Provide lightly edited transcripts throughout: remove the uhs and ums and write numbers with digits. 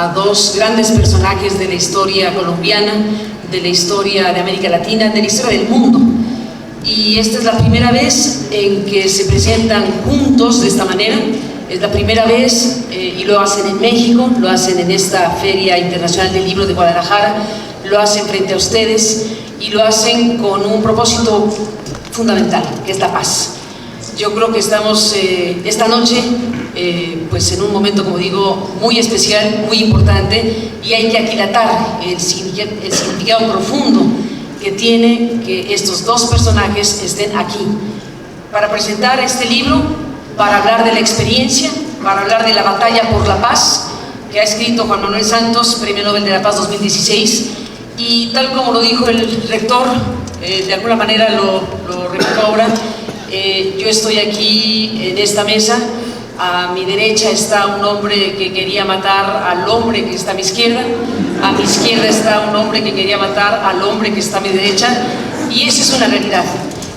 a dos grandes personajes de la historia colombiana, de la historia de América Latina, de la historia del mundo. Y esta es la primera vez en que se presentan juntos de esta manera. Es la primera vez y lo hacen en México, lo hacen en esta Feria Internacional del Libro de Guadalajara, lo hacen frente a ustedes y lo hacen con un propósito fundamental, que es la paz. Yo creo que estamos esta noche pues en un momento, como digo, muy especial, muy importante, y hay que aquilatar el significado profundo que tiene que estos dos personajes estén aquí para presentar este libro, para hablar de la experiencia, para hablar de la batalla por la paz que ha escrito Juan Manuel Santos, Premio Nobel de la Paz 2016, y tal como lo dijo el rector, de alguna manera lo repito ahora. Yo estoy aquí en esta mesa, a mi derecha está un hombre que quería matar al hombre que está a mi izquierda está un hombre que quería matar al hombre que está a mi derecha, y esa es una realidad.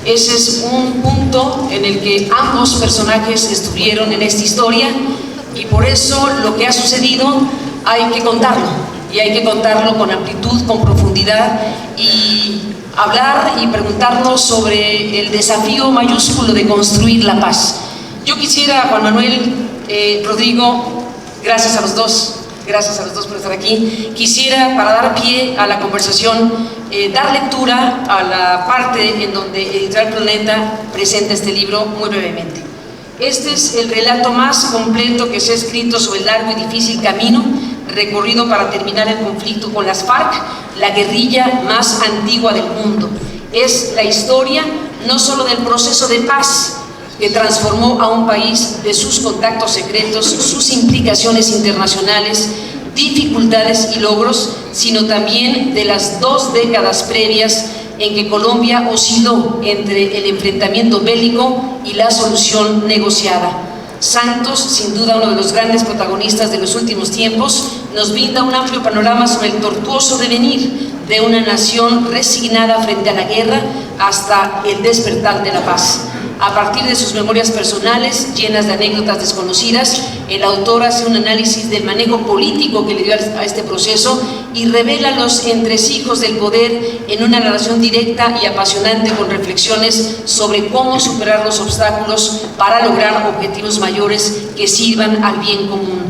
Ese es un punto en el que ambos personajes estuvieron en esta historia, y por eso lo que ha sucedido hay que contarlo, y hay que contarlo con amplitud, con profundidad, y hablar y preguntarnos sobre el desafío mayúsculo de construir la paz. Yo quisiera, Juan Manuel, Rodrigo, gracias a los dos por estar aquí. Quisiera, para dar pie a la conversación, dar lectura a la parte en donde Editorial Planeta presenta este libro muy brevemente. Este es el relato más completo que se ha escrito sobre el largo y difícil camino recorrido para terminar el conflicto con las FARC, la guerrilla más antigua del mundo. Es la historia no solo del proceso de paz que transformó a un país, de sus contactos secretos, sus implicaciones internacionales, dificultades y logros, sino también de las 2 décadas previas en que Colombia osciló entre el enfrentamiento bélico y la solución negociada. Santos, sin duda uno de los grandes protagonistas de los últimos tiempos, nos brinda un amplio panorama sobre el tortuoso devenir de una nación resignada frente a la guerra hasta el despertar de la paz. A partir de sus memorias personales, llenas de anécdotas desconocidas, el autor hace un análisis del manejo político que le dio a este proceso y revela los entresijos del poder en una narración directa y apasionante, con reflexiones sobre cómo superar los obstáculos para lograr objetivos mayores que sirvan al bien común.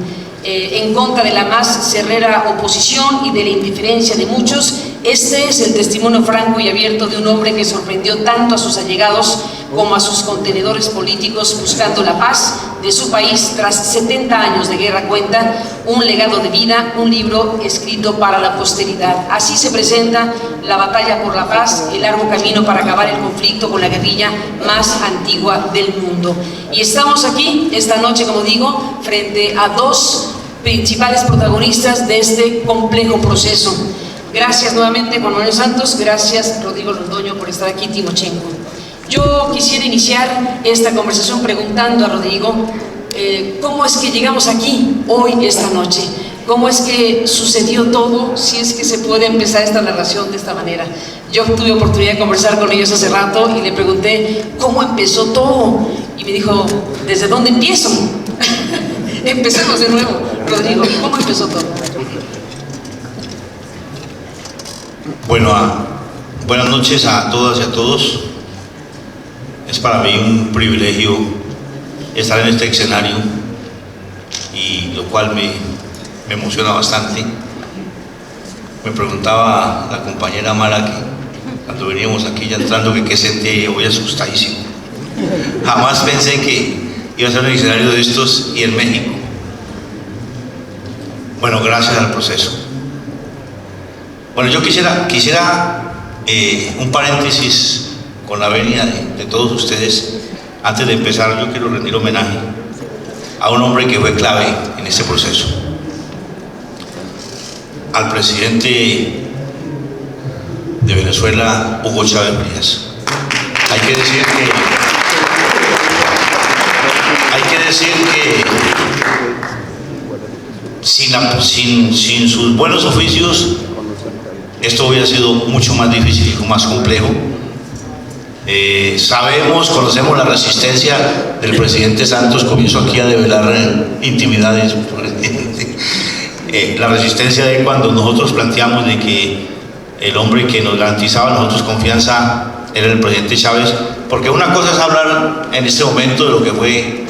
En contra de la más cerrera oposición y de la indiferencia de muchos, este es el testimonio franco y abierto de un hombre que sorprendió tanto a sus allegados como a sus contenedores políticos, buscando la paz de su país tras 70 años de guerra. Cuenta un legado de vida, un libro escrito para la posteridad. Así se presenta la batalla por la paz, el largo camino para acabar el conflicto con la guerrilla más antigua del mundo. Y estamos aquí esta noche, como digo, frente a dos principales protagonistas de este complejo proceso. Gracias nuevamente, Juan Manuel Santos. Gracias, Rodrigo Londoño, por estar aquí, Timochenko. Yo quisiera iniciar esta conversación preguntando a Rodrigo cómo es que llegamos aquí hoy, esta noche. ¿Cómo es que sucedió todo? Si es que se puede empezar esta narración de esta manera. Yo tuve oportunidad de conversar con ellos hace rato y le pregunté cómo empezó todo. Y me dijo, ¿desde dónde empiezo? Empecemos de nuevo. Rodrigo, ¿cómo empezó todo? Bueno, buenas noches a todas y a todos. Es para mí un privilegio estar en este escenario, y lo cual me emociona bastante. Me preguntaba la compañera Mara, que cuando veníamos aquí ya entrando, que qué sentía, y yo voy asustadísimo. Jamás pensé que iba a ser un escenario de estos y en México. Bueno, gracias al proceso. Bueno, yo quisiera un paréntesis con la venia de todos ustedes. Antes de empezar, yo quiero rendir homenaje a un hombre que fue clave en este proceso, al presidente de Venezuela, Hugo Chávez Frías. Hay que decir que sin sus buenos oficios esto hubiera sido mucho más difícil y más complejo. Conocemos la resistencia del presidente Santos. Comienzo aquí a develar intimidades. la resistencia de cuando nosotros planteamos de que el hombre que nos garantizaba a nosotros confianza era el presidente Chávez, porque una cosa es hablar en este momento de lo que fue,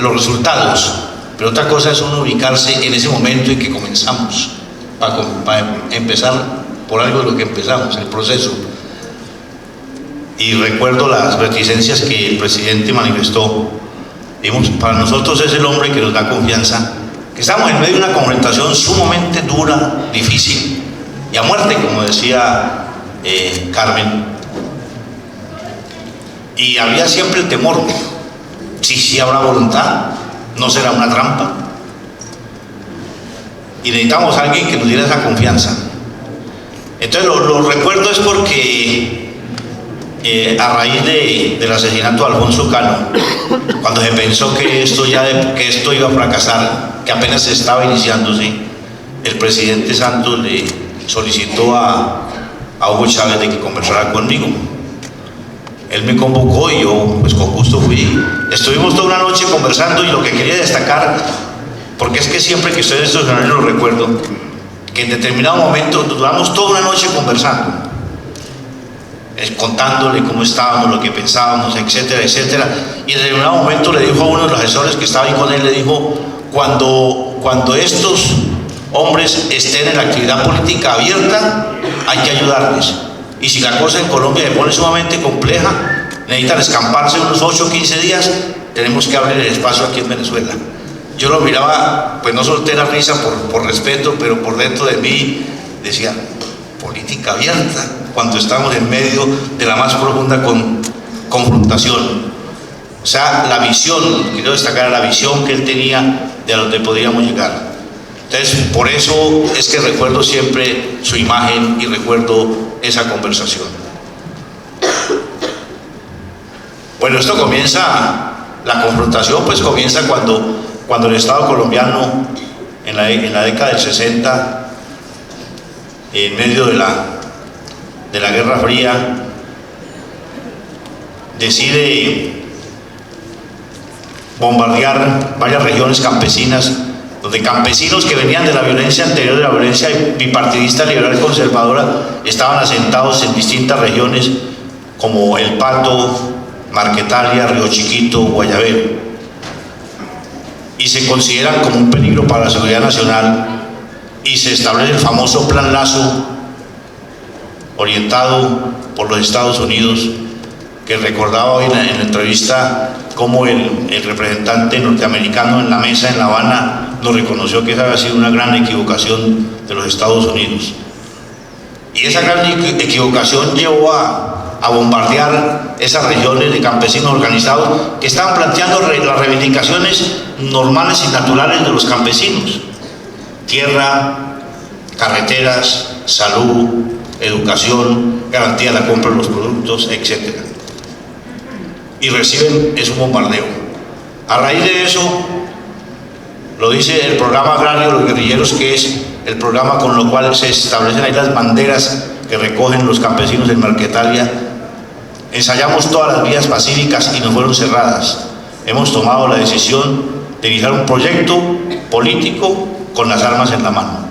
los resultados, pero otra cosa es uno ubicarse en ese momento en que comenzamos, para empezar por algo de lo que empezamos, el proceso. Y recuerdo las reticencias que el presidente manifestó. Digamos, para nosotros es el hombre que nos da confianza, que estamos en medio de una confrontación sumamente dura, difícil y a muerte, como decía Carmen, y había siempre el temor, si habrá voluntad, no será una trampa, y necesitamos a alguien que nos diera esa confianza. Entonces lo recuerdo es porque a raíz del asesinato de Alfonso Cano, cuando se pensó que esto iba a fracasar, que apenas estaba iniciándose, el presidente Santos le solicitó a Hugo Chávez de que conversara conmigo. Él me convocó y yo pues con gusto fui. Estuvimos toda una noche conversando, y lo que quería destacar, porque es que siempre que estoy en estos escenarios lo recuerdo, que en determinado momento duramos toda una noche conversando, contándole cómo estábamos, lo que pensábamos, etcétera, etcétera. Y en determinado momento le dijo a uno de los asesores que estaba ahí con él, le dijo: cuando estos hombres estén en la actividad política abierta, hay que ayudarles. Y si la cosa en Colombia se pone sumamente compleja, necesitan escamparse unos 8 o 15 días, tenemos que abrir el espacio aquí en Venezuela. Yo lo miraba, pues no solté la risa por respeto, pero por dentro de mí decía: política abierta, cuando estamos en medio de la más profunda confrontación. O sea, la visión, quiero destacar la visión que él tenía de a donde podríamos llegar. Entonces, por eso es que recuerdo siempre su imagen y recuerdo esa conversación. Bueno, esto comienza, la confrontación pues comienza cuando el Estado colombiano en la década del 60, en medio de la Guerra Fría, decide bombardear varias regiones campesinas, donde campesinos que venían de la violencia anterior, de la violencia bipartidista liberal conservadora, estaban asentados en distintas regiones como El Pato, Marquetalia, Río Chiquito, Guayabero, y se consideran como un peligro para la seguridad nacional, y se establece el famoso Plan Lazo, orientado por los Estados Unidos, que recordaba hoy en la entrevista cómo el representante norteamericano en la mesa en La Habana nos reconoció que esa había sido una gran equivocación de los Estados Unidos. Y esa gran equivocación llevó a bombardear esas regiones de campesinos organizados que estaban planteando las reivindicaciones normales y naturales de los campesinos: tierra, carreteras, salud, educación, garantía de la compra de los productos, etc. Y reciben ese bombardeo. A raíz de eso, lo dice el programa agrario de los guerrilleros, que es el programa con lo cual se establecen ahí las banderas que recogen los campesinos en Marquetalia. Ensayamos todas las vías pacíficas y nos fueron cerradas. Hemos tomado la decisión de iniciar un proyecto político con las armas en la mano.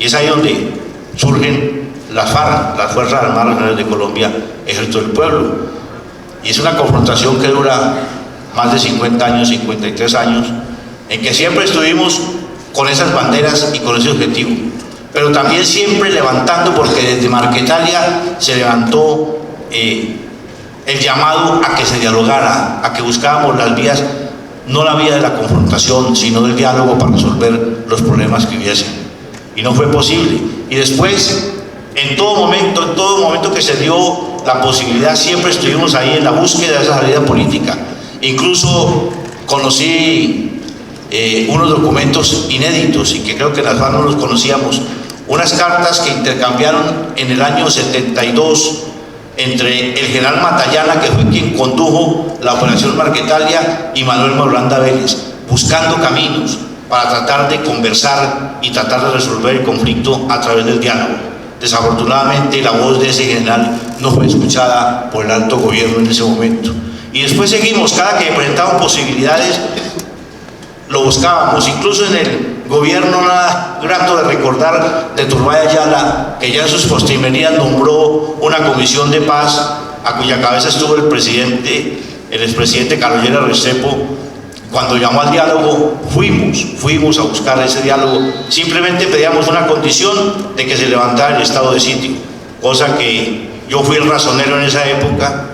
Y es ahí donde surgen las FARC, las Fuerzas Armadas Regionales de Colombia, Ejército del Pueblo. Y es una confrontación que dura más de 50 años, 53 años, en que siempre estuvimos con esas banderas y con ese objetivo, pero también siempre levantando, porque desde Marquetalia se levantó el llamado a que se dialogara, a que buscáramos las vías, no la vía de la confrontación, sino del diálogo para resolver los problemas que hubiesen. Y no fue posible. Y después, en todo momento que se dio la posibilidad, siempre estuvimos ahí en la búsqueda de esa salida política. Incluso conocí unos documentos inéditos, y que creo que en las FARC no los conocíamos, unas cartas que intercambiaron en el año 72 entre el general Matallana, que fue quien condujo la operación Marquetalia, y Manuel Morlanda Vélez, buscando caminos para tratar de conversar y tratar de resolver el conflicto a través del diálogo. Desafortunadamente, la voz de ese general no fue escuchada por el alto gobierno en ese momento. Y después seguimos, cada que presentaban posibilidades, lo buscábamos. Incluso en el gobierno nada grato de recordar de Turbay Ayala, que ya en sus postrimerías nombró una comisión de paz a cuya cabeza estuvo el expresidente Carlos Lleras Restrepo. Cuando llamó al diálogo, fuimos a buscar ese diálogo. Simplemente pedíamos una condición de que se levantara el estado de sitio, cosa que yo fui el razonero en esa época,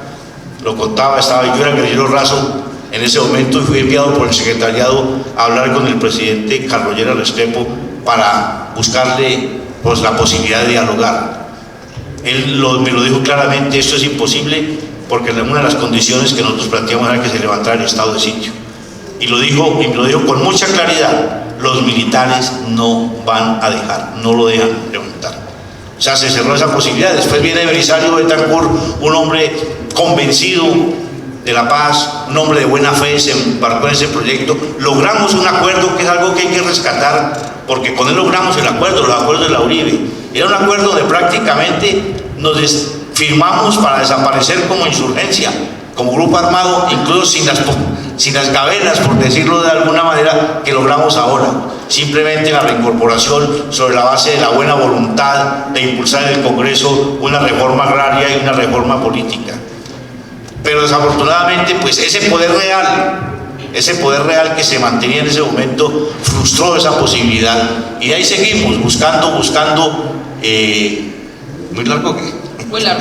lo contaba, yo era guerrillero raso en ese momento y fui enviado por el secretariado a hablar con el presidente Carlos Lleras Restrepo para buscarle pues, la posibilidad de dialogar. Él me lo dijo claramente: esto es imposible porque una de las condiciones que nosotros planteamos era que se levantara el estado de sitio. Y me lo dijo con mucha claridad: los militares no van a dejar, no lo dejan levantar. O sea, se cerró esa posibilidad. Después viene Belisario Betancur, un hombre convencido de la paz, un hombre de buena fe, se embarcó en ese proyecto. Logramos un acuerdo que es algo que hay que rescatar, porque con él logramos los acuerdos de la Uribe. Era un acuerdo donde prácticamente nos firmamos para desaparecer como insurgencia, como grupo armado, incluso sin las gabelas, por decirlo de alguna manera, que logramos ahora. Simplemente la reincorporación sobre la base de la buena voluntad de impulsar en el Congreso una reforma agraria y una reforma política. Pero desafortunadamente, pues ese poder real que se mantenía en ese momento frustró esa posibilidad. Y ahí seguimos buscando, muy largo que... Muy largo.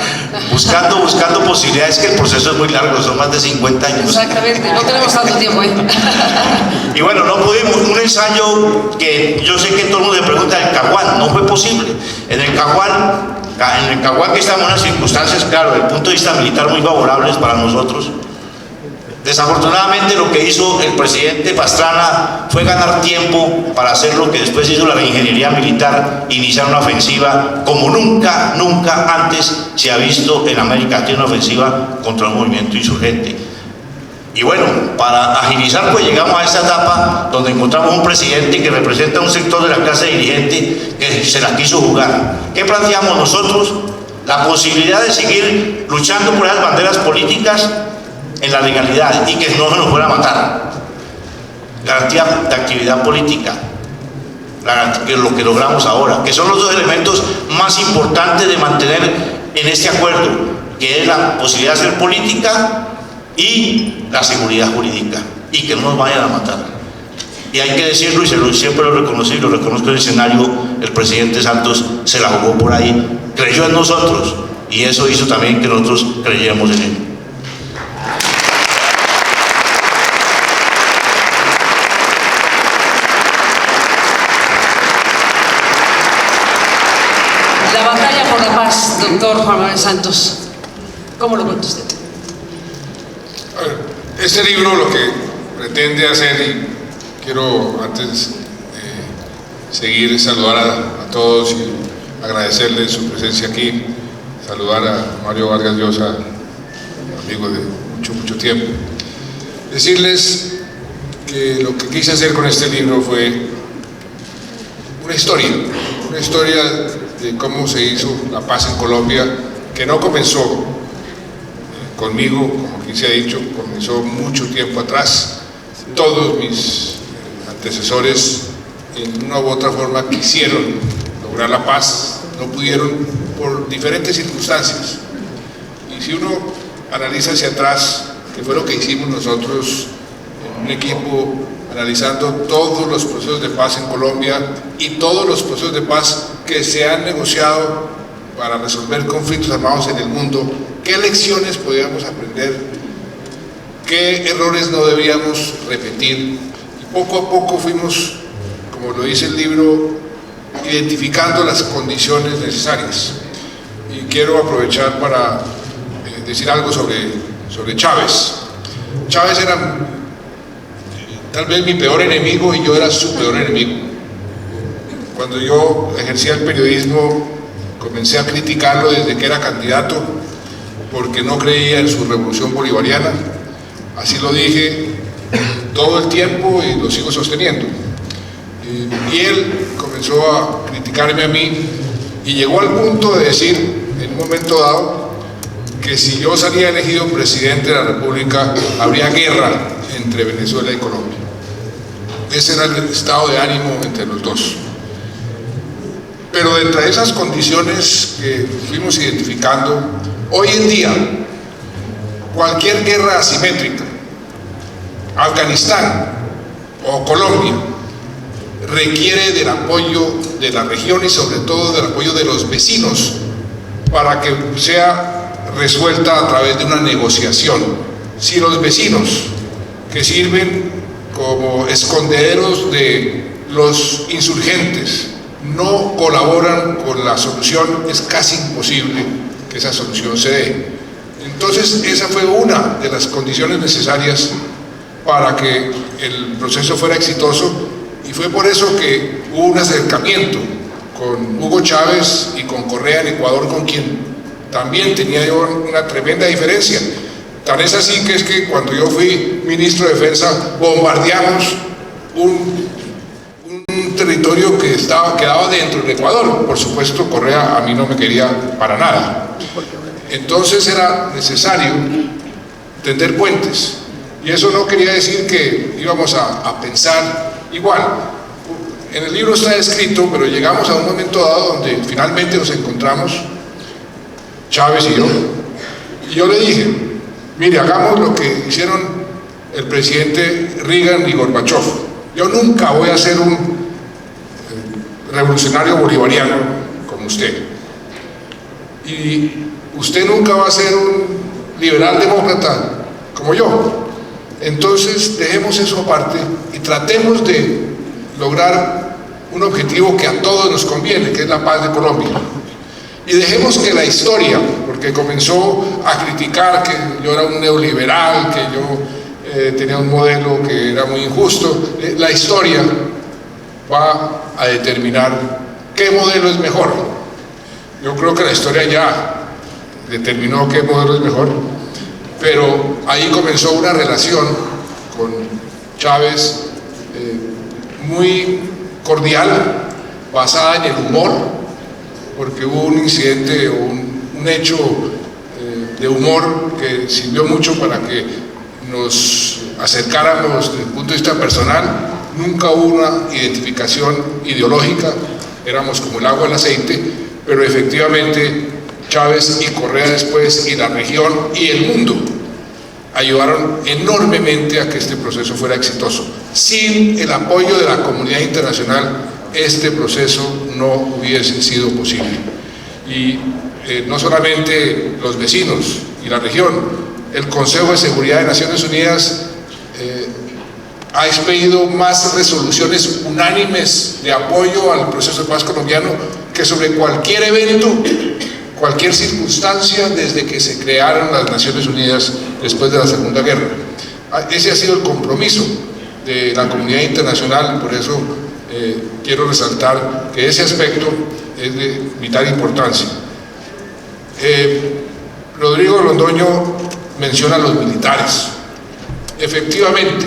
Buscando posibilidades, que el proceso es muy largo, son más de 50 años. Exactamente, no tenemos tanto tiempo, ¿eh? Y bueno, no pudimos, un ensayo que yo sé que todo el mundo se pregunta, el Caguán, no fue posible. En el Caguán que estamos en unas circunstancias, claro, desde el punto de vista militar muy favorables para nosotros. Desafortunadamente lo que hizo el presidente Pastrana fue ganar tiempo para hacer lo que después hizo la reingeniería militar, iniciar una ofensiva como nunca antes se ha visto en América Latina, una ofensiva contra un movimiento insurgente. Y bueno, para agilizar pues llegamos a esta etapa donde encontramos un presidente que representa un sector de la clase dirigente que se la quiso jugar. ¿Qué planteamos nosotros? La posibilidad de seguir luchando por esas banderas políticas en la legalidad y que no se nos fuera a matar. Garantía de actividad política, lo que logramos ahora, que son los dos elementos más importantes de mantener en este acuerdo, que es la posibilidad de hacer política y la seguridad jurídica, y que no nos vayan a matar. Y hay que decirlo, y siempre lo reconocí, lo reconozco en el escenario, el presidente Santos se la jugó por ahí, creyó en nosotros, y eso hizo también que nosotros creyéramos en él. La batalla por la paz, doctor Juan Manuel Santos, ¿cómo lo cuenta usted? Este libro lo que pretende hacer, y quiero antes de seguir saludar a todos y agradecerles su presencia aquí, saludar a Mario Vargas Llosa, amigo de mucho tiempo, decirles que lo que quise hacer con este libro fue una historia de cómo se hizo la paz en Colombia, que no comenzó conmigo, como aquí se ha dicho, comenzó mucho tiempo atrás. Todos mis antecesores en una u otra forma quisieron lograr la paz, no pudieron por diferentes circunstancias. Y si uno analiza hacia atrás, que fue lo que hicimos nosotros en un equipo, analizando todos los procesos de paz en Colombia y todos los procesos de paz que se han negociado para resolver conflictos armados en el mundo, qué lecciones podíamos aprender, qué errores no debíamos repetir. Y poco a poco fuimos, como lo dice el libro, identificando las condiciones necesarias. Y quiero aprovechar para decir algo sobre Chávez. Chávez era tal vez mi peor enemigo y yo era su peor enemigo. Cuando yo ejercía el periodismo, comencé a criticarlo desde que era candidato porque no creía en su revolución bolivariana. Así lo dije todo el tiempo y lo sigo sosteniendo. Y él comenzó a criticarme a mí y llegó al punto de decir en un momento dado que si yo salía elegido presidente de la República habría guerra entre Venezuela y Colombia. Ese era el estado de ánimo entre los dos. Pero dentro de esas condiciones que fuimos identificando, hoy en día, cualquier guerra asimétrica, Afganistán o Colombia, requiere del apoyo de la región y sobre todo del apoyo de los vecinos para que sea resuelta a través de una negociación. Si los vecinos, que sirven como escondederos de los insurgentes, no colaboran con la solución, es casi imposible que esa solución se dé. Entonces esa fue una de las condiciones necesarias para que el proceso fuera exitoso, y fue por eso que hubo un acercamiento con Hugo Chávez y con Correa en Ecuador, con quien también tenía yo una tremenda diferencia. Tan es así que es que cuando yo fui ministro de Defensa bombardeamos un territorio que quedaba dentro del Ecuador. Por supuesto, Correa a mí no me quería para nada. Entonces era necesario tender puentes, y eso no quería decir que íbamos a pensar igual. En el libro está escrito, pero llegamos a un momento dado donde finalmente nos encontramos, Chávez y yo le dije: mire, hagamos lo que hicieron el presidente Reagan y Gorbachev. Yo nunca voy a ser un revolucionario bolivariano como usted, y usted nunca va a ser un liberal demócrata como yo. Entonces dejemos eso aparte y tratemos de lograr un objetivo que a todos nos conviene, que es la paz de Colombia. Y dejemos que la historia, porque comenzó a criticar que yo era un neoliberal, que yo tenía un modelo que era muy injusto, la historia va a determinar qué modelo es mejor. Yo creo que la historia ya determinó qué modelo es mejor, pero ahí comenzó una relación con Chávez muy cordial, basada en el humor, porque hubo un incidente o un hecho de humor que sirvió mucho para que nos acercáramos desde el punto de vista personal. Nunca hubo una identificación ideológica, éramos como el agua y el aceite, pero efectivamente Chávez y Correa después, y la región y el mundo, ayudaron enormemente a que este proceso fuera exitoso. Sin el apoyo de la comunidad internacional, este proceso no hubiese sido posible. Y no solamente los vecinos y la región, el Consejo de Seguridad de Naciones Unidas ha expedido más resoluciones unánimes de apoyo al proceso de paz colombiano que sobre cualquier evento, cualquier circunstancia desde que se crearon las Naciones Unidas después de la Segunda Guerra. Ese ha sido el compromiso de la comunidad internacional, por eso quiero resaltar que ese aspecto es de vital importancia. Rodrigo Londoño menciona a los militares. Efectivamente,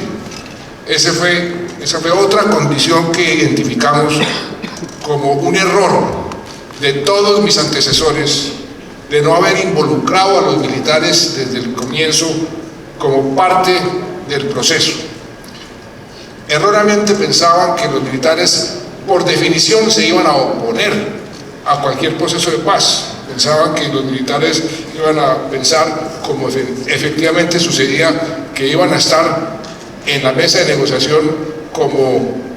esa fue otra condición que identificamos como un error de todos mis antecesores, de no haber involucrado a los militares desde el comienzo como parte del proceso. Erróneamente pensaban que los militares por definición se iban a oponer a cualquier proceso de paz. Pensaban que los militares iban a pensar, como efectivamente sucedía, que iban a estar en la mesa de negociación como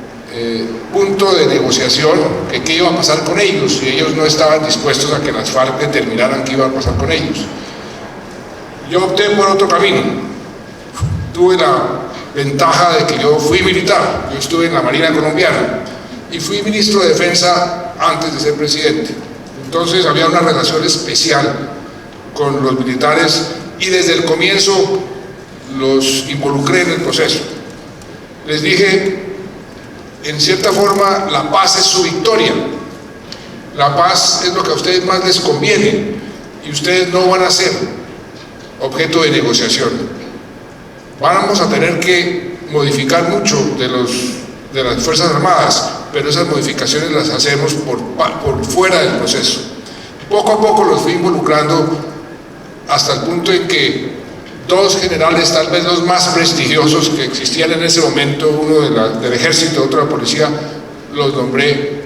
punto de negociación, que qué iba a pasar con ellos, si ellos no estaban dispuestos a que las FARC determinaran qué iba a pasar con ellos. Yo opté por otro camino. Tuve la ventaja de que yo fui militar, yo estuve en la Marina colombiana y fui ministro de Defensa antes de ser presidente. Entonces había una relación especial con los militares y desde el comienzo los involucré en el proceso. Les dije, en cierta forma, la paz es su victoria. La paz es lo que a ustedes más les conviene y ustedes no van a ser objeto de negociación. Vamos a tener que modificar mucho de las Fuerzas Armadas, pero esas modificaciones las hacemos por fuera del proceso. Poco a poco los fui involucrando hasta el punto en que dos generales, tal vez los más prestigiosos que existían en ese momento, uno del ejército, otro de la policía, los nombré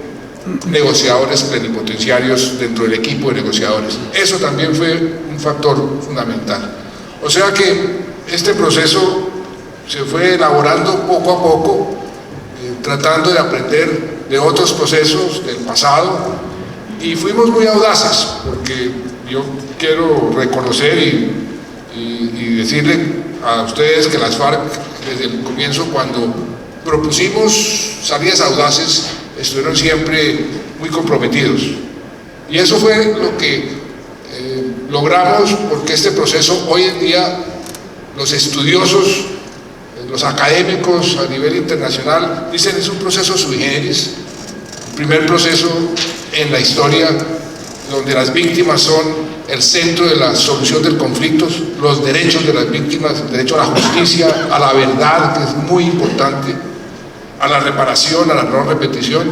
negociadores plenipotenciarios dentro del equipo de negociadores. Eso también fue un factor fundamental. O sea que este proceso se fue elaborando poco a poco, tratando de aprender de otros procesos del pasado, y fuimos muy audaces, porque yo quiero reconocer y decirle a ustedes que las FARC, desde el comienzo, cuando propusimos salidas audaces, estuvieron siempre muy comprometidos. Y eso fue lo que logramos, porque este proceso hoy en día, los estudiosos, los académicos a nivel internacional dicen es un proceso sui generis, el primer proceso en la historia donde las víctimas son el centro de la solución del conflicto, los derechos de las víctimas, el derecho a la justicia, a la verdad, que es muy importante, a la reparación, a la no repetición.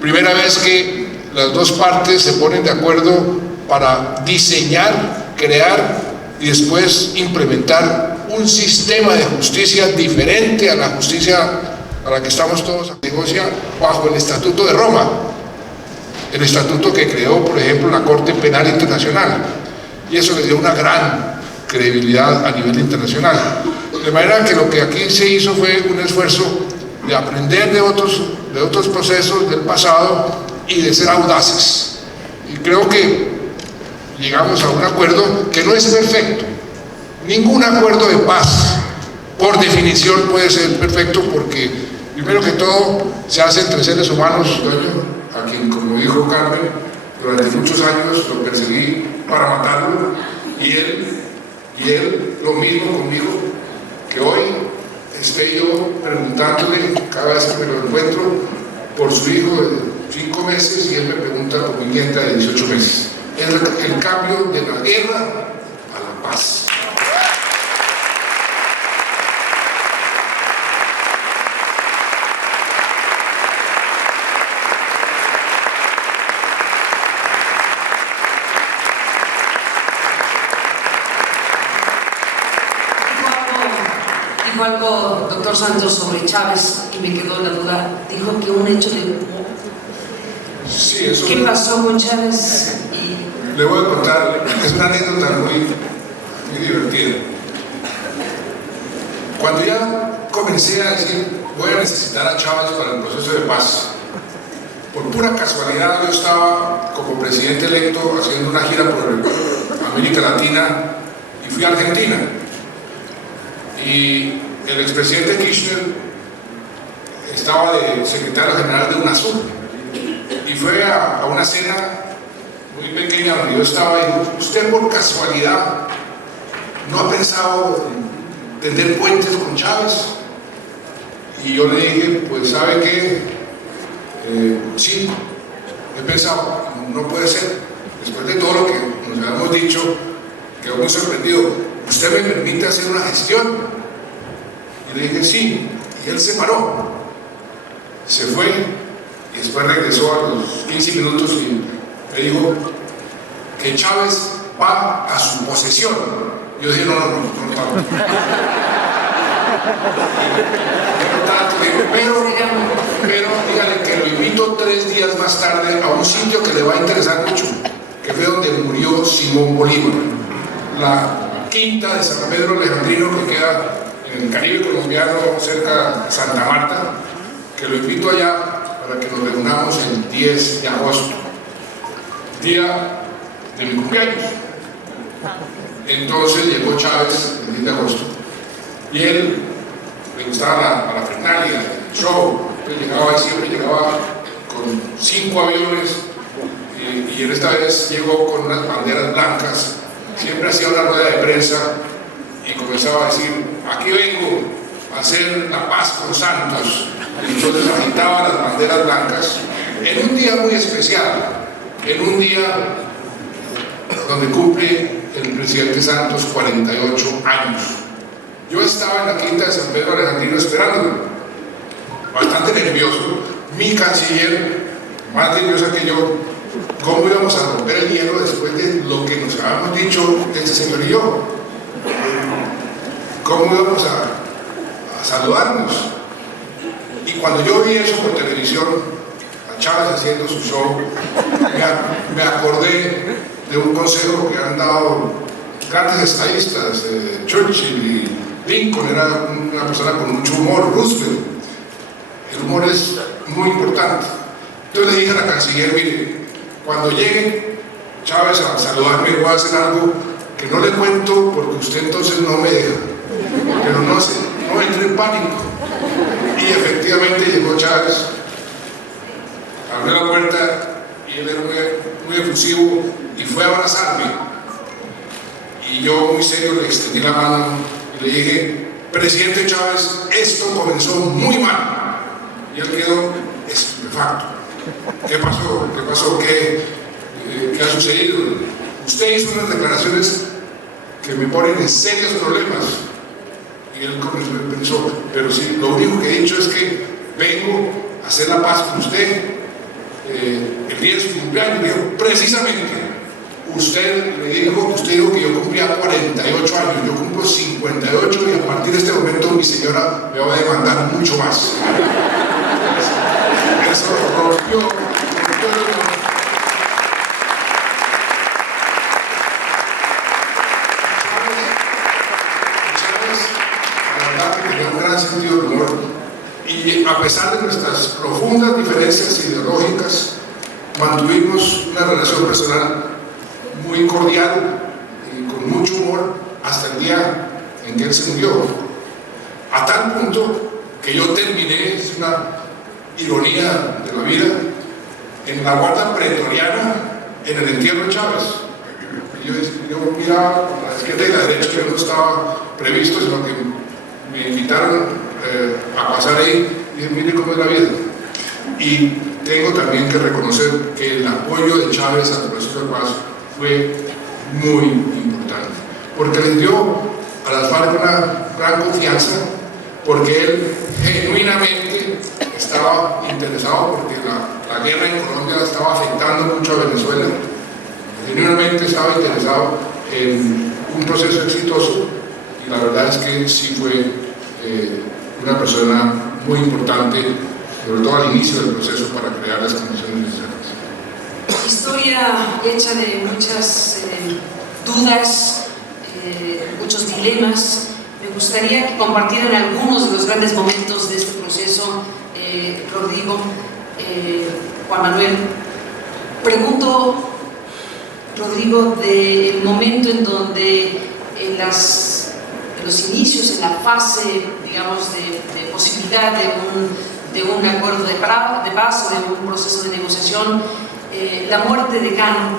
Primera vez que las dos partes se ponen de acuerdo para diseñar, crear y después implementar un sistema de justicia diferente a la justicia a la que estamos todos negociando bajo el Estatuto de Roma, el estatuto que creó, por ejemplo, la Corte Penal Internacional, y eso le dio una gran credibilidad a nivel internacional. De manera que lo que aquí se hizo fue un esfuerzo de aprender de otros procesos del pasado y de ser audaces. Y creo que llegamos a un acuerdo que no es perfecto. Ningún acuerdo de paz, por definición, puede ser perfecto, porque primero que todo se hace entre seres humanos, a quien, como dijo Carmen, durante muchos años lo perseguí para matarlo, y él lo mismo conmigo, que hoy estoy yo preguntándole cada vez que me lo encuentro por su hijo de 5 meses, y él me pregunta por mi nieta de 18 meses. Es el cambio de la guerra a la paz. Dijo algo, doctor Santos, sobre Chávez, y me quedó la duda. Dijo que un hecho de... Sí, eso. ¿Qué pasó con Chávez? Le voy a contar, es una anécdota muy divertida. Cuando ya comencé a decir, voy a necesitar a Chávez para el proceso de paz, por pura casualidad yo estaba como presidente electo haciendo una gira por América Latina y fui a Argentina. Y el expresidente Kirchner estaba de secretario general de UNASUR y fue a una cena muy pequeña donde yo estaba, y dijo, ¿usted por casualidad no ha pensado en tender puentes con Chávez? Y yo le dije, pues ¿sabe qué? Sí, he pensado, no puede ser, después de todo lo que nos habíamos dicho, quedó muy sorprendido. ¿Usted me permite hacer una gestión? Y le dije, sí, y él se paró, se fue, y después regresó a los 15 minutos y me dijo que Chávez va a su posesión. Yo dije, no pero dígale que lo invito 3 días más tarde a un sitio que le va a interesar mucho, que fue donde murió Simón Bolívar, la quinta de San Pedro Alejandrino, que queda en el Caribe colombiano, cerca de Santa Marta, que lo invito allá para que nos reunamos el 10 de agosto, día de mi cumpleaños. Entonces llegó Chávez el 10 de agosto, y él le gustaba la fernalia, el show. Entonces siempre llegaba con 5 aviones, y él esta vez llegó con unas banderas blancas. Siempre hacía una rueda de prensa y comenzaba a decir, aquí vengo a hacer la paz con Santos. Y entonces agitaba las banderas blancas en un día muy especial, en un día donde cumple el presidente Santos 48 años. Yo estaba en la quinta de San Pedro Alejandrino esperándolo, bastante nervioso. Mi canciller, más nerviosa que yo, ¿cómo íbamos a romper el hielo después de lo que nos habíamos dicho este señor y yo? cómo íbamos a saludarnos. Y cuando yo vi eso por televisión, a Chávez haciendo su show, me acordé de un consejo que han dado grandes estadistas, Churchill y Lincoln. Era una persona con mucho humor, Roosevelt. El humor es muy importante. Entonces le dije a la canciller: mire, cuando llegue Chávez a saludarme, voy a hacer algo que no le cuento porque usted entonces no me deja, pero no entre en pánico. Y efectivamente llegó Chávez, abrió la puerta y él era muy efusivo y fue a abrazarme. Y yo, muy serio, le extendí la mano y le dije: presidente Chávez, esto comenzó muy mal. Y él quedó estupefacto. ¿Qué pasó? ¿Qué pasó? ¿Qué ha sucedido? Usted hizo unas declaraciones que me ponen en serios problemas. Y él pensó: pero sí, lo único que he dicho es que vengo a hacer la paz con usted el día de su cumpleaños. Me dijo: precisamente, usted dijo que yo cumplía 48 años, yo cumplo 58 y a partir de este momento mi señora me va a demandar mucho más. Eso rompió sentido del humor, y a pesar de nuestras profundas diferencias ideológicas, mantuvimos una relación personal muy cordial y con mucho humor hasta el día en que él se murió, a tal punto que yo terminé, es una ironía de la vida, en la guardia pretoriana en el entierro de Chávez. Yo miraba a la izquierda y a la derecha, que no estaba previsto, sino que me invitaron a pasar ahí y dije: mire cómo es la vida. Y tengo también que reconocer que el apoyo de Chávez al proceso de paz fue muy importante, porque les dio a las FARC una gran confianza, porque él genuinamente estaba interesado, porque la guerra en Colombia estaba afectando mucho a Venezuela, genuinamente estaba interesado en un proceso exitoso. Y la verdad es que sí fue una persona muy importante, sobre todo al inicio del proceso, para crear las condiciones necesarias. Historia hecha de muchas dudas, muchos dilemas. Me gustaría que compartieran algunos de los grandes momentos de este proceso. Rodrigo, Juan Manuel, pregunto, Rodrigo, del momento en donde en los inicios, en la fase, digamos, de posibilidad de un acuerdo de paz o de un proceso de negociación, la muerte de Cano,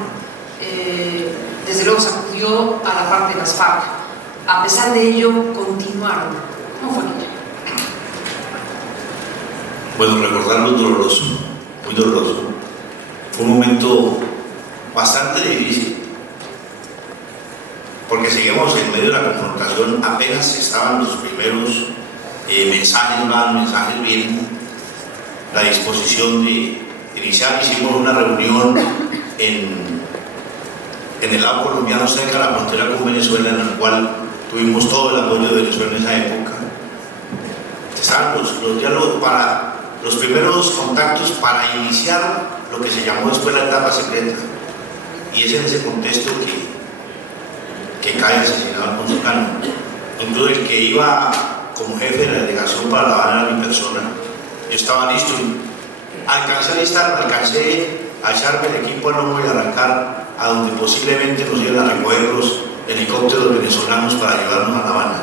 desde luego sacudió a la parte de las FARC. A pesar de ello, continuaron. ¿Cómo fue ello? Bueno, recordarlo es doloroso, muy doloroso. Fue un momento bastante difícil, porque seguimos en medio de la confrontación. Apenas estaban los primeros mensajes van, mensajes vienen, la disposición de iniciar. Hicimos una reunión en el lado colombiano, cerca de la frontera con Venezuela, en la cual tuvimos todo el apoyo de Venezuela en esa época. Estaban los diálogos para los primeros contactos para iniciar lo que se llamó después la etapa secreta, y es en ese contexto que cae asesinado Alfonso Cano. Incluso el que iba como jefe de la delegación para La Habana era mi persona. Yo estaba listo, alcancé a alistarme, alcancé a echarme el equipo al hombro y arrancar a donde posiblemente nos iban a recoger los helicópteros venezolanos para llevarnos a La Habana.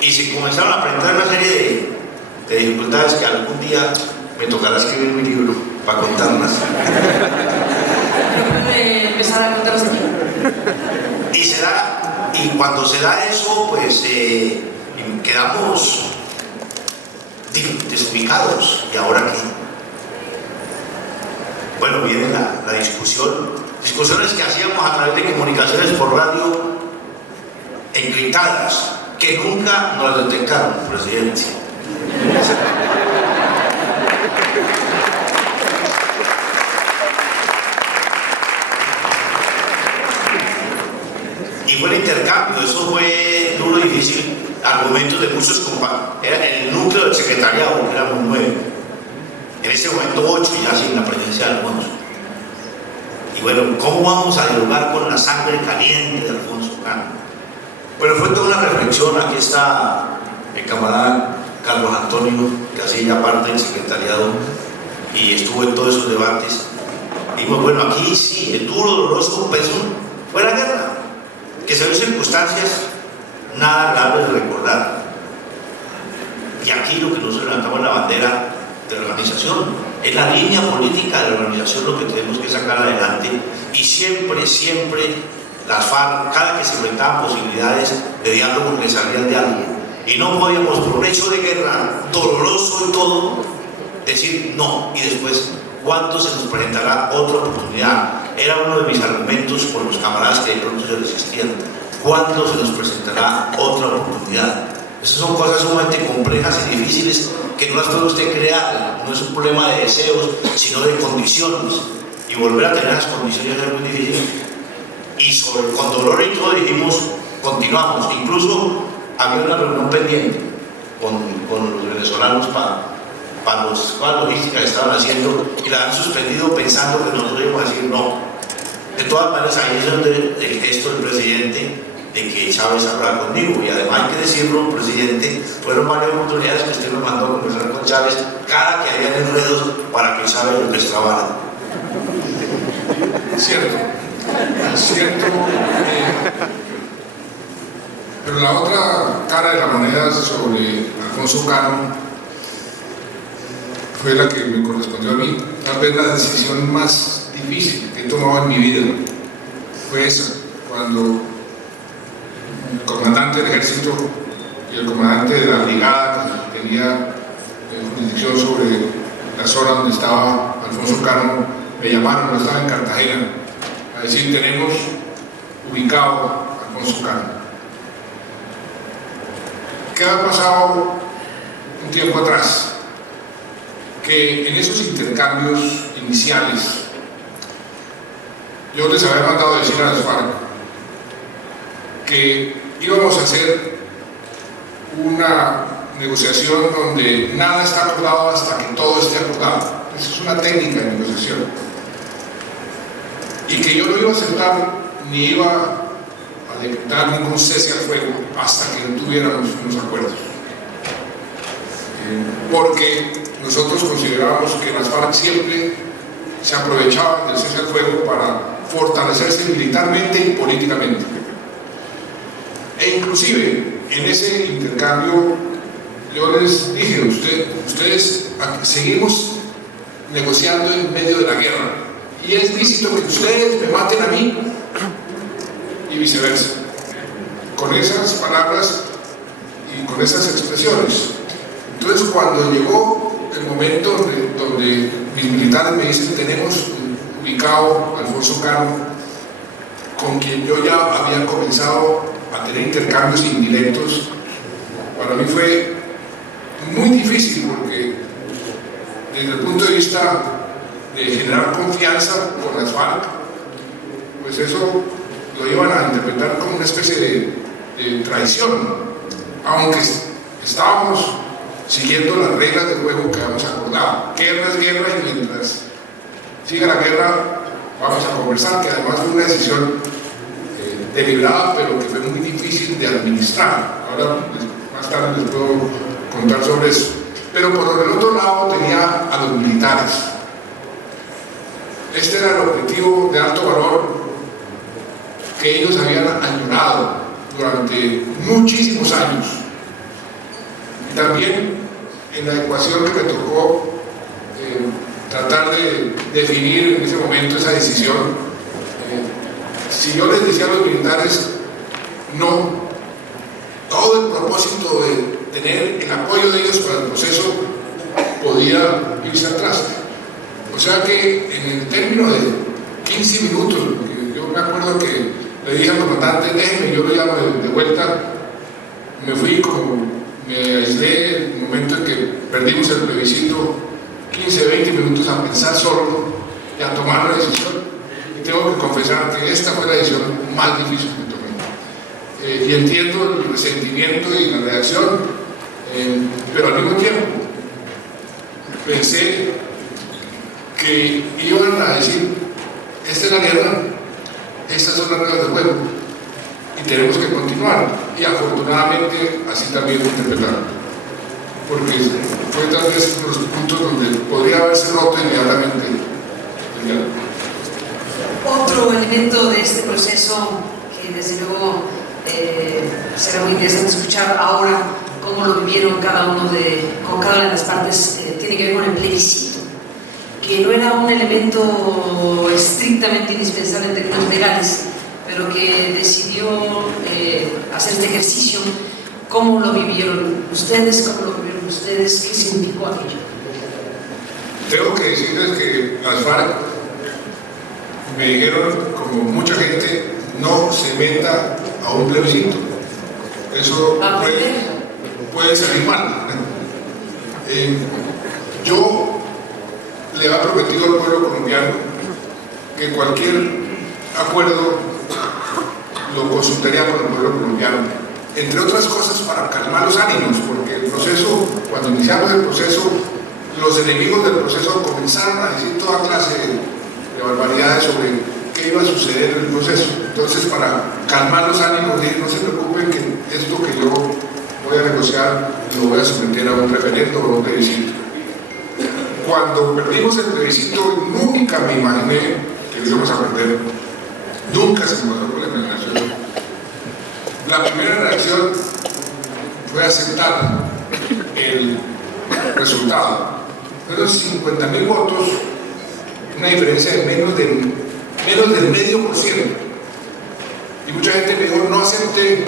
Y se comenzaron a presentar una serie de dificultades que algún día me tocará escribir mi libro para contarlas. ¿Puede empezar a contarlas aquí? Y cuando se da eso, pues quedamos desubicados. ¿Y ahora qué? Bueno, viene la discusiones que hacíamos a través de comunicaciones por radio encriptadas, que nunca nos detectaron, presidente. y fue el intercambio, eso fue duro y difícil, argumentos de muchos compañeros, era el núcleo del secretariado, que éramos 9, en ese momento 8 ya sin la presencia de Alfonso. Y bueno, ¿cómo vamos a dialogar con la sangre caliente de Alfonso Cano? Bueno, fue toda una reflexión. Aquí está el camarada Carlos Antonio, que hacía ya parte del secretariado y estuvo en todos esos debates. Y bueno, aquí sí, el duro, doloroso peso fue la guerra, que se dio circunstancias nada graves de recordar. Y aquí lo que nosotros levantamos la bandera de la organización, es la línea política de la organización lo que tenemos que sacar adelante, y siempre, siempre las FARC, cada que se enfrentaban posibilidades de diálogo, le salían de algo, y no podíamos por un hecho de guerra doloroso y todo, decir no, y después, ¿cuándo se nos presentará otra oportunidad? Era uno de mis argumentos por los camaradas que de pronto se resistían. ¿Cuándo se nos presentará otra oportunidad? Esas son cosas sumamente complejas y difíciles que no las puede usted crear, no es un problema de deseos, sino de condiciones. Y volver a tener las condiciones es muy difícil. Y con dolor y todo dijimos, continuamos. Incluso había una reunión pendiente con los venezolanos para las logísticas que estaban haciendo, y la han suspendido pensando que nosotros íbamos a decir no. De todas maneras, ahí es donde el gesto del presidente de que Chávez hablara conmigo, y además hay que decirlo, presidente, fueron varias oportunidades que usted nos mandó a conversar con Chávez cada que había enredos para que Chávez lo destrabara. Cierto, pero la otra cara de la moneda sobre Alfonso Cano fue la que me correspondió a mí. Tal vez la decisión más difícil que he tomado en mi vida fue esa, cuando el comandante del ejército y el comandante de la brigada que tenía jurisdicción sobre la zona donde estaba Alfonso Cano me llamaron, yo estaba en Cartagena, a decir: tenemos ubicado a Alfonso Cano. ¿Qué ha pasado un tiempo atrás? Que en esos intercambios iniciales yo les había mandado decir a las FARC que íbamos a hacer una negociación donde nada está acordado hasta que todo esté acordado. Esa es una técnica de negociación, y que yo no iba a aceptar ni iba a decretar ningún cese al fuego hasta que no tuviéramos unos acuerdos, porque nosotros considerábamos que las FARC siempre se aprovechaban del cese al fuego para fortalecerse militarmente y políticamente. E inclusive en ese intercambio yo les dije: ustedes seguimos negociando en medio de la guerra, y es lícito que ustedes me maten a mí y viceversa. Con esas palabras y con esas expresiones. Entonces, cuando llegó el momento donde mis militares me dicen: tenemos ubicado a Alfonso Cano, con quien yo ya había comenzado a tener intercambios indirectos, para mí fue muy difícil, porque desde el punto de vista de generar confianza con las FARC, pues eso lo iban a interpretar como una especie de traición, aunque estábamos siguiendo las reglas del juego que habíamos acordado. Guerra es guerra, y mientras siga la guerra vamos a conversar, que además fue una decisión deliberada, pero que fue muy difícil de administrar. Ahora, más tarde les puedo contar sobre eso. Pero por el otro lado tenía a los militares. Este era el objetivo de alto valor que ellos habían añorado durante muchísimos años. Y también en la ecuación que me tocó tratar de definir en ese momento esa decisión, si yo les decía a los militares no, todo el propósito de tener el apoyo de ellos para el proceso podía irse atrás. O sea que en el término de 15 minutos, porque yo me acuerdo que le dije al comandante: déjeme, yo lo llamo de vuelta. Me fui, como me aislé en el momento en que perdimos el plebiscito, 15, 20 minutos a pensar solo y a tomar la decisión. Y tengo que confesar que esta fue la decisión más difícil que tomé. y entiendo el resentimiento y la reacción, pero al mismo tiempo pensé que iban a decir: esta es la guerra, estas son las reglas del juego y tenemos que continuar, y afortunadamente así también lo interpretaron, porque fue tal vez uno de los puntos donde podría haberse roto inmediatamente el diálogo. Otro elemento de este proceso que desde luego será muy interesante escuchar ahora cómo lo vivieron con cada una de las partes, tiene que ver con el plebiscito, que no era un elemento estrictamente indispensable en términos legales, pero que decidió hacer este ejercicio. ¿Cómo lo vivieron ustedes? ¿Qué significó aquello? Tengo que decirles que las FARC me dijeron, como mucha gente, no se meta a un plebiscito. Eso puede salir mal. Yo le había prometido al pueblo colombiano que cualquier acuerdo lo consultaría con el pueblo colombiano, entre otras cosas para calmar los ánimos, porque el proceso, cuando iniciamos el proceso, los enemigos del proceso comenzaron a decir toda clase de barbaridades sobre qué iba a suceder en el proceso. Entonces, para calmar los ánimos, dije: no se preocupen, que esto que yo voy a negociar lo voy a someter a un referendo o a un plebiscito. Cuando perdimos el plebiscito, nunca me imaginé que lo íbamos a perder. Nunca se me pasó por la imaginación. La primera reacción fue aceptar el resultado. Fueron 50.000 votos, una diferencia de menos del medio por ciento. Y mucha gente me dijo: no acepté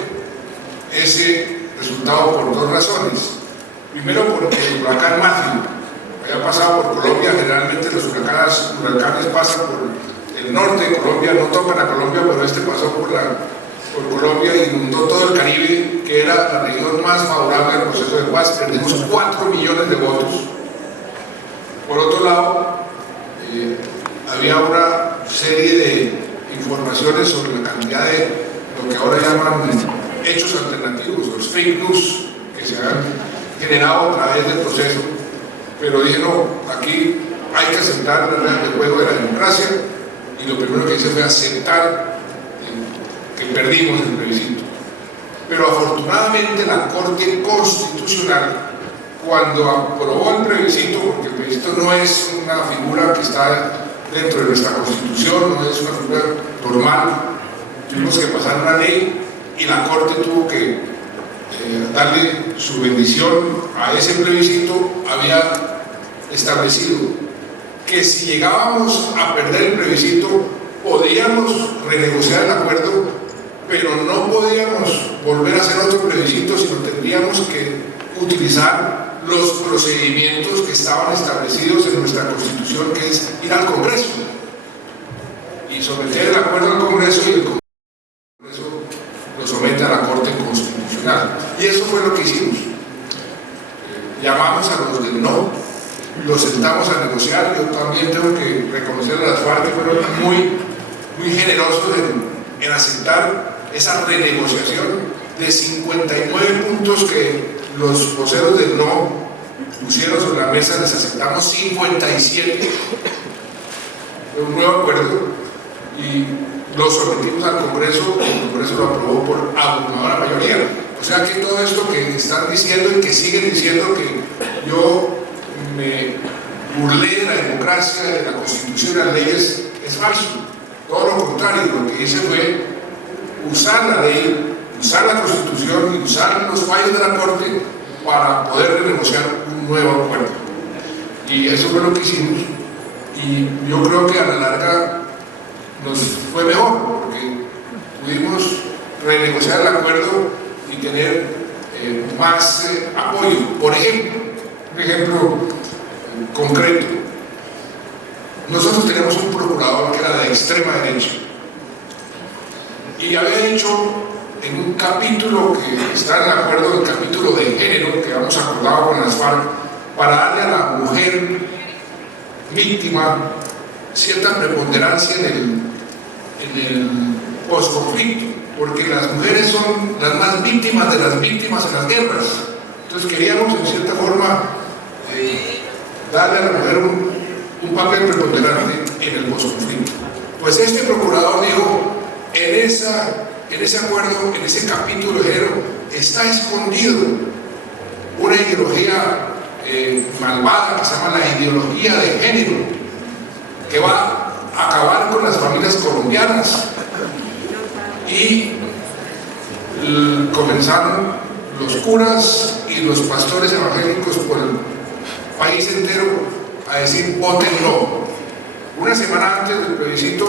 ese resultado por dos razones. Primero, porque el huracán Matthew había pasado por Colombia. Generalmente los huracanes pasan por el norte de Colombia, no tocan a Colombia, pero este pasó por Colombia y inundó todo el Caribe, que era la región más favorable al proceso de paz. Perdimos 4 millones de votos. Por otro lado, había una serie de informaciones sobre la cantidad de lo que ahora llaman hechos alternativos, los fake news, que se han generado a través del proceso. Pero dije: no, aquí hay que aceptar las reglas del juego de la democracia, y lo primero que hice fue aceptar que perdimos el plebiscito. Pero afortunadamente la Corte Constitucional, cuando aprobó el plebiscito, porque el plebiscito no es una figura que está dentro de nuestra Constitución, no es una figura normal, tuvimos que pasar una ley y la Corte tuvo que darle su bendición a ese plebiscito. Había establecido que si llegábamos a perder el plebiscito podíamos renegociar el acuerdo, pero no podíamos volver a hacer otro plebiscito, sino tendríamos que utilizar los procedimientos que estaban establecidos en nuestra Constitución, que es ir al Congreso y someter el acuerdo al Congreso, y el Congreso lo somete a la Corte Constitucional. Y eso fue lo que hicimos. Llamamos a los del no, los sentamos a negociar. Yo también tengo que reconocer a las FARC que fueron muy generosos en aceptar esa renegociación. De 59 puntos que los voceros del no pusieron sobre la mesa, les aceptamos 57. Fue un nuevo acuerdo y lo sometimos al Congreso, y el Congreso lo aprobó por abrumadora mayoría. O sea que todo esto que están diciendo y que siguen diciendo que yo me burlé de la democracia, de la Constitución y de las leyes, es falso. Todo lo contrario, lo que hice fue usar la ley, usar la Constitución y usar los fallos de la Corte para poder renegociar un nuevo acuerdo. Y eso fue lo que hicimos, y yo creo que a la larga nos fue mejor, porque pudimos renegociar el acuerdo y tener más apoyo. Por ejemplo, un ejemplo concreto: nosotros tenemos un procurador que era de extrema derecha, y había dicho en un capítulo que está en el acuerdo, el capítulo de género que habíamos acordado con las FARC, para darle a la mujer víctima cierta preponderancia en el postconflicto, porque las mujeres son las más víctimas de las víctimas en las guerras. Entonces queríamos, en cierta forma, darle a la mujer un papel preponderante en el posconflicto. Pues este procurador dijo, en ese acuerdo, en ese capítulo de género, está escondido una ideología malvada que se llama la ideología de género, que va a acabar con las familias colombianas. Y comenzaron los curas y los pastores evangélicos por el país entero a decir voten no. Una semana antes del plebiscito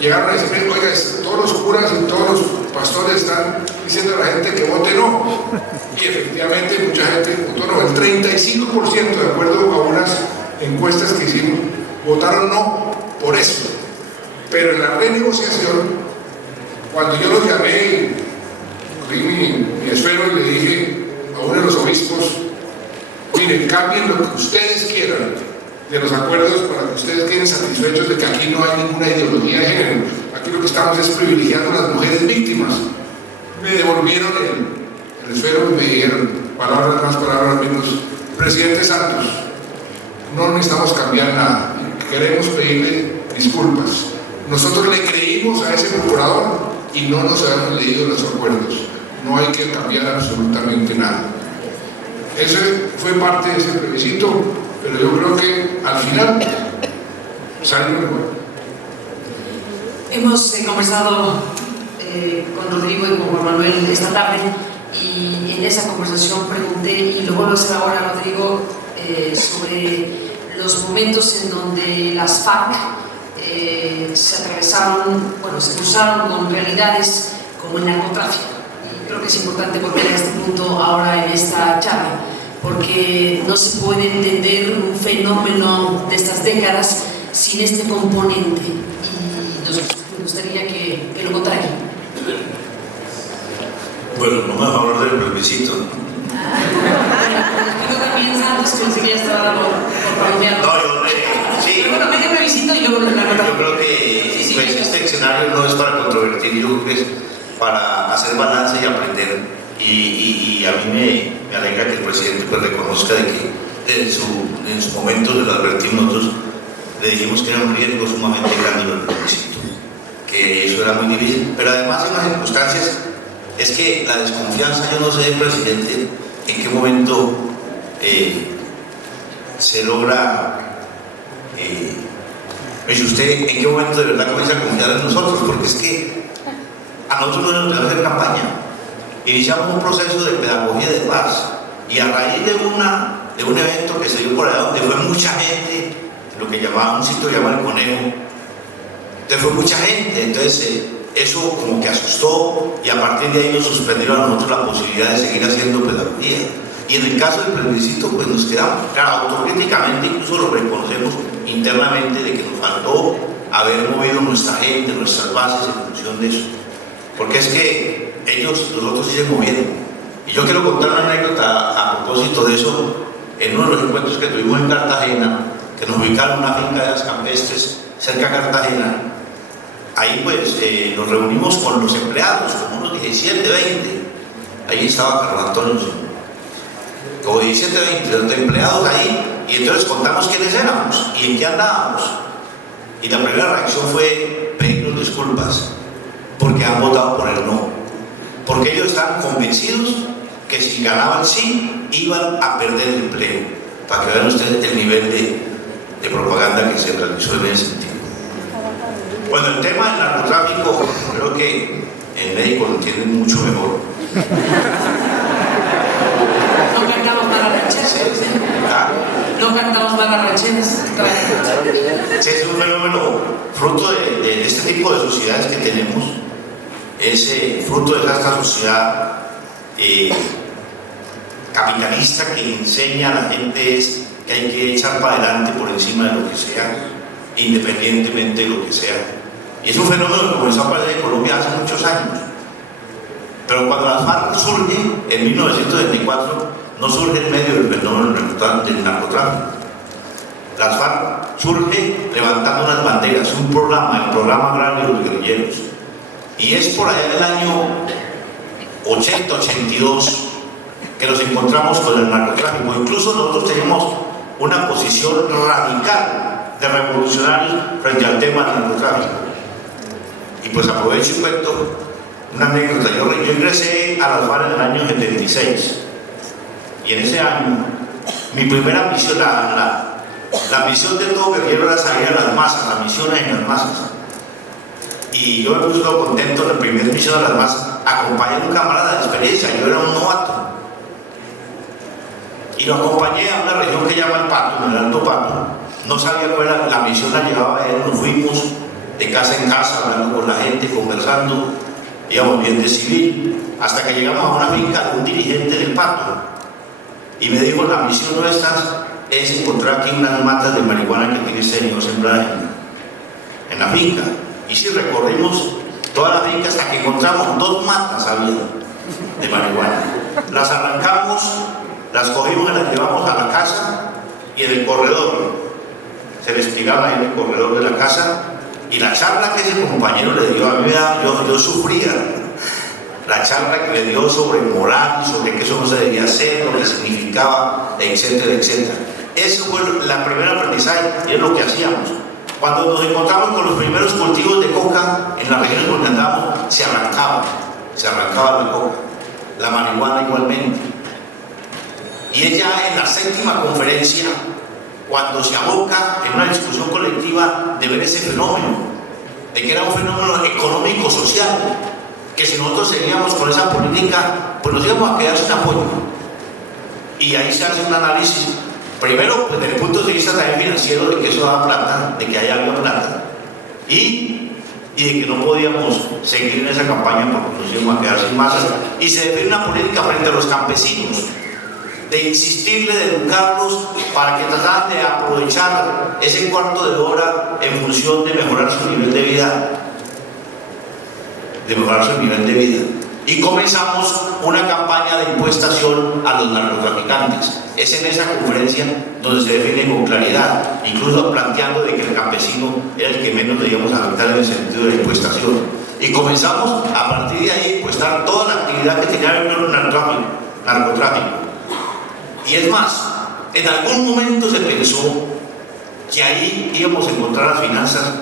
llegaron a decirme, oiga, todos los curas y todos los pastores están diciendo a la gente que vote no, y efectivamente mucha gente votó no. El 35%, de acuerdo a unas encuestas que hicimos, votaron no por eso. Pero en la renegociación, cuando yo los llamé, cogí mi esfero y le dije a uno de los obispos, miren, cambien lo que ustedes quieran de los acuerdos para que ustedes queden satisfechos de que aquí no hay ninguna ideología de género. Aquí lo que estamos es privilegiando a las mujeres víctimas. Me devolvieron el esfero y me dijeron, palabras más, palabras menos, presidente Santos, no necesitamos cambiar nada, queremos pedirle disculpas. Nosotros le creímos a ese procurador y no nos habíamos leído los acuerdos. No hay que cambiar absolutamente nada. Ese fue parte de ese plebiscito, pero yo creo que al final salió mejor. Hemos conversado con Rodrigo y con Juan Manuel esta tarde, y en esa conversación pregunté, y lo vuelvo a hacer ahora, Rodrigo, sobre los momentos en donde las FARC se atravesaron, bueno, se cruzaron con realidades como el narcotráfico. Y creo que es importante volver a este punto ahora en esta charla, porque no se puede entender un fenómeno de estas décadas sin este componente, y me gustaría que lo contara aquí. Bueno, no me va a hablar del plebiscito. Yo también, Santos, que enseguida estaba por pronunciar. No, yo sí. Pero bueno, medio plebiscito y luego lo yo creo que sí, pues, este escenario no es para controvertir, yo creo que es para hacer balance y aprender. Y a mí me alegra que el presidente pues reconozca de que en su momento le lo advertimos nosotros, le dijimos que era un riesgo sumamente grande el plebiscito, que eso era muy difícil, pero además en las circunstancias es que la desconfianza, yo no sé, presidente, en qué momento se logra, me dice usted, en qué momento de verdad comienza a confiar en nosotros, porque es que a nosotros no nos debe hacer campaña. Iniciamos un proceso de pedagogía de paz, y a raíz de un evento que se dio por allá donde fue mucha gente, lo que llamaba un sitio llamado El Conejo, entonces fue mucha gente, entonces eso como que asustó, y a partir de ahí nos suspendieron a nosotros la posibilidad de seguir haciendo pedagogía. Y en el caso del plebiscito pues nos quedamos, claro, autocríticamente incluso lo reconocemos internamente de que nos faltó haber movido nuestra gente, nuestras bases en función de eso, porque es que los otros sí se movieron. Y yo quiero contar una anécdota a propósito de eso. En uno de los encuentros que tuvimos en Cartagena, que nos ubicaron en una finca de las campestres cerca de Cartagena, ahí pues nos reunimos con los empleados, como unos 17, 20, ahí estaba Carlos Antonio, como 17, 20 los empleados ahí, y entonces contamos quiénes éramos y en qué andábamos, y la primera reacción fue pedirnos disculpas porque han votado por el no, porque ellos estaban convencidos que si ganaban sí iban a perder el empleo, para que vean ustedes el nivel de propaganda que se realizó en ese sentido. Bueno, el tema del narcotráfico, creo que en México lo entienden mucho mejor. No cantamos más rancheras. No cantamos más rancheras. Es un fenómeno fruto de este tipo de sociedades que tenemos, es fruto de esta sociedad capitalista que enseña a la gente es que hay que echar para adelante por encima de lo que sea, independientemente de lo que sea. Y es un fenómeno que comenzó a aparecer en Colombia hace muchos años. Pero cuando las FARC surge en 1924, no surge en medio del fenómeno del narcotráfico. Las FARC surge levantando unas banderas, un programa, el programa agrario de los guerrilleros. Y es por allá en el año 80, 82 que nos encontramos con el narcotráfico. Incluso nosotros teníamos una posición radical de revolucionarios frente al tema del narcotráfico. Y pues aprovecho y cuento una anécdota. Yo ingresé a las FARC en el año 76 y en ese año mi primera misión, la misión de todo guerrero era salir a las masas, las misiones en las masas. Y yo me puse todo contento en la primera misión a las masas, acompañé a un camarada de experiencia, yo era un novato. Y lo acompañé a una región que llama el Pato, en el Alto Pato. No sabía cuál era, la misión la llevaba él, nos fuimos de casa en casa, hablando con la gente, conversando, íbamos bien de civil, hasta que llegamos a una finca de un dirigente del Pato. Y me dijo, la misión nuestra es encontrar aquí unas matas de marihuana que tiene este señor sembradas en la finca. Y si recorrimos toda la finca hasta que encontramos 2 matas había de marihuana. Las arrancamos, las cogimos y las llevamos a la casa, y en el corredor se les tiraba ahí en el corredor de la casa, y la charla que ese compañero le dio a mí, yo sufría la charla que le dio sobre moral, sobre que eso no se debía hacer, lo que significaba, etcétera, etcétera. Eso fue la primera aprendizaje, y es lo que hacíamos. Cuando nos encontramos con los primeros cultivos de coca en las regiones donde andábamos, se arrancaba la coca, la marihuana igualmente. Y es ya en la 7ª conferencia cuando se aboca en una discusión colectiva de ver ese fenómeno, de que era un fenómeno económico-social, que si nosotros seguíamos con esa política, pues nos íbamos a quedar sin apoyo. Y ahí se hace un análisis, primero pues, desde el punto de vista también financiero, de que eso daba plata, de que haya algo plata, y de que no podíamos seguir en esa campaña porque nos íbamos a quedar sin masas, y se define una política frente a los campesinos, de insistirle, de educarlos para que trataran de aprovechar ese cuarto de hora en función de mejorar su nivel de vida. Y comenzamos una campaña de impuestación a los narcotraficantes. Es en esa conferencia donde se define con claridad, incluso planteando de que el campesino era el que menos debíamos afectar en el sentido de la impuestación. Y comenzamos a partir de ahí a impuestar toda la actividad que tenía que ver con el narcotráfico. Y es más, en algún momento se pensó que ahí íbamos a encontrar las finanzas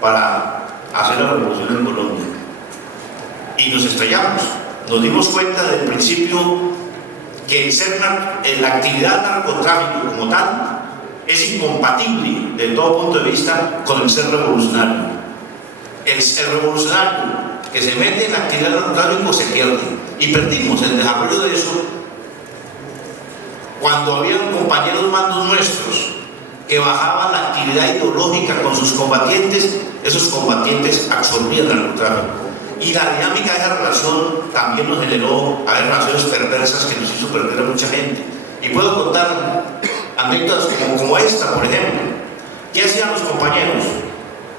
para hacer la revolución en Colombia. Y nos estrellamos. Nos dimos cuenta desde el principio que la actividad narcotráfico como tal es incompatible desde todo punto de vista con el ser revolucionario. El revolucionario que se mete en la actividad narcotráfico se pierde. Y perdimos el desarrollo de eso cuando habían compañeros mandos nuestros que bajaban la actividad ideológica con sus combatientes, esos combatientes absorbían el narcotráfico. Y la dinámica de esa relación también nos generó relaciones perversas que nos hizo perder a mucha gente. Y puedo contar anécdotas como esta, por ejemplo. ¿Qué hacían los compañeros?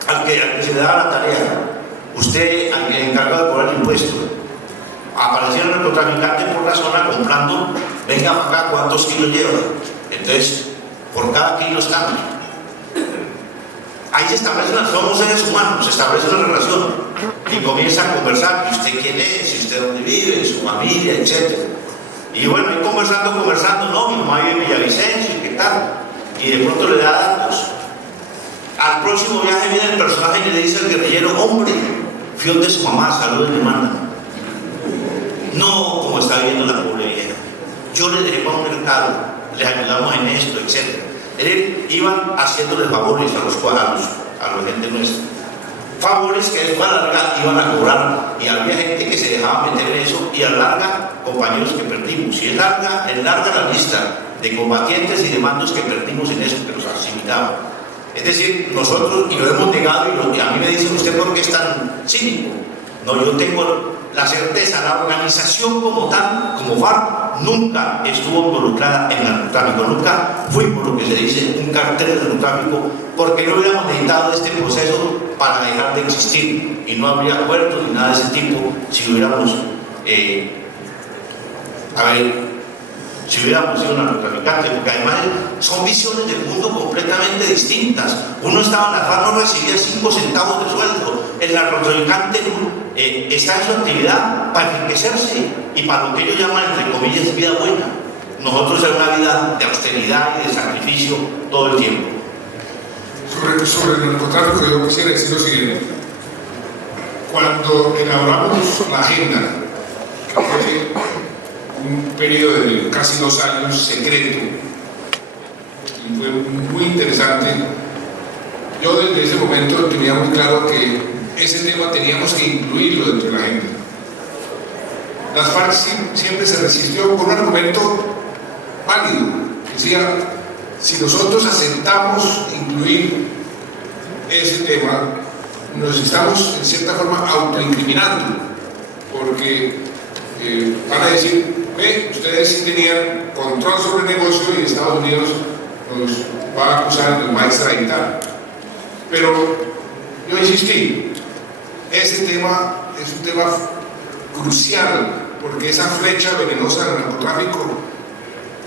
Al que se le daba la tarea, usted, al que encargado de cobrar el impuesto, aparecía el narcotraficante por la zona comprando, venga para acá, ¿cuántos kilos lleva? Entonces, por cada kilo estamos. Ahí se establecen, somos seres humanos, se establece una relación y comienza a conversar, ¿y usted quién es? ¿Y usted dónde vive? ¿Su familia? Etc. Y bueno, ahí conversando, no, mi mamá vive en Villavicencio, ¿qué tal? Y de pronto le da datos. Al próximo viaje viene el personaje y le dice al guerrillero, hombre, fui donde su mamá, saludos le manda. No, como está viviendo la pobre vieja. Yo le dejé para un mercado, les ayudamos en esto, etc. Él iban haciéndole favores a la gente nuestra. Favores que después a la larga iban a cobrar. Y había gente que se dejaba meter en eso y a la larga, compañeros que perdimos. Y es larga la lista de combatientes y de mandos que perdimos en eso, que nos asimilaban. Es decir, nosotros, y lo hemos negado, y a mí me dicen, ¿usted por qué es tan cínico? No, yo tengo la certeza, la organización como tal, como FARC, nunca estuvo involucrada en el narcotráfico, nunca fuimos lo que se dice un cartel de narcotráfico, porque no hubiéramos necesitado este proceso para dejar de existir, y no habría acuerdos ni nada de ese tipo si hubiéramos sido narcotraficantes, porque además son visiones del mundo completamente distintas. Uno estaba en la FARC, no recibía 5 centavos de sueldo, el narcotraficante está en su actividad para enriquecerse y para lo que ellos llaman, entre comillas, vida buena. Nosotros es una vida de austeridad y de sacrificio todo el tiempo. Sobre el narcotráfico, yo quisiera decir lo siguiente. Cuando elaboramos la agenda, que fue un periodo de casi 2 años secreto, y fue muy interesante, yo desde ese momento tenía muy claro que ese tema teníamos que incluirlo dentro de la agenda. Las FARC siempre se resistió con un argumento válido. Decía, si nosotros aceptamos incluir ese tema, nos estamos en cierta forma autoincriminando, porque van a decir, ustedes sí tenían control sobre el negocio y Estados Unidos nos va a acusar, nos va a extraditar. Pero yo insistí, ese tema es un tema crucial, porque esa flecha venenosa del narcotráfico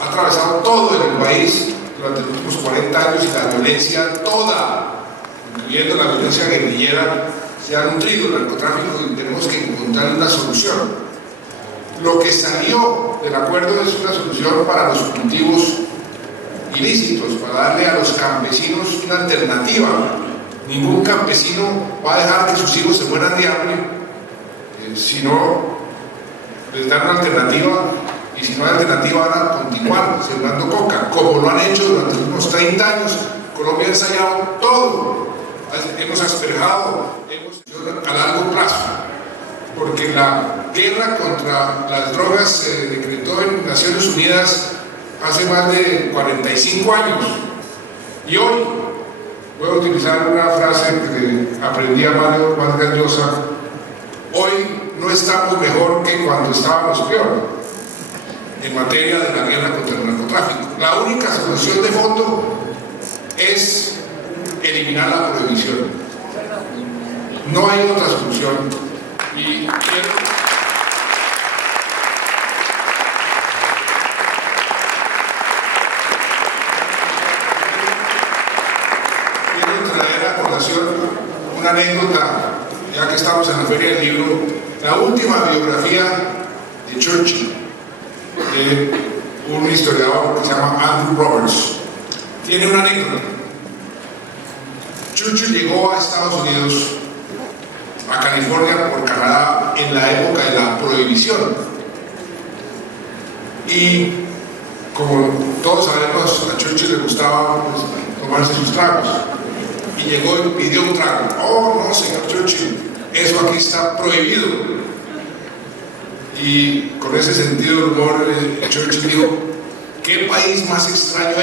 ha atravesado todo en el país durante los últimos 40 años y la violencia toda, incluyendo la violencia guerrillera, se ha nutrido el narcotráfico y tenemos que encontrar una solución. Lo que salió del acuerdo es una solución para los cultivos ilícitos, para darle a los campesinos una alternativa. Ningún campesino va a dejar que sus hijos se mueran de hambre si no les dan una alternativa, y si no hay alternativa van a continuar sembrando coca, como lo han hecho durante los últimos 30 años. Colombia ha ensayado todo, hemos asperjado, a largo plazo, porque la guerra contra las drogas se decretó en Naciones Unidas hace más de 45 años, y hoy voy a utilizar una frase que aprendí a Mario Vargas Llosa: hoy no estamos mejor que cuando estábamos peor en materia de la guerra contra el narcotráfico. La única solución de fondo es eliminar la prohibición. No hay otra solución. Y quiero traer a colación una anécdota, ya que estamos en la Feria del Libro. La última biografía de Churchill, de un historiador que se llama Andrew Roberts, tiene una anécdota. Churchill llegó a Estados Unidos, a California por Canadá, en la época de la prohibición, y como todos sabemos, a Churchill le gustaba tomarse sus tragos, y llegó y pidió un trago. Oh, no, señor Churchill, eso aquí está prohibido. Y con ese sentido de humor, Churchill dijo: ¿qué país más extraño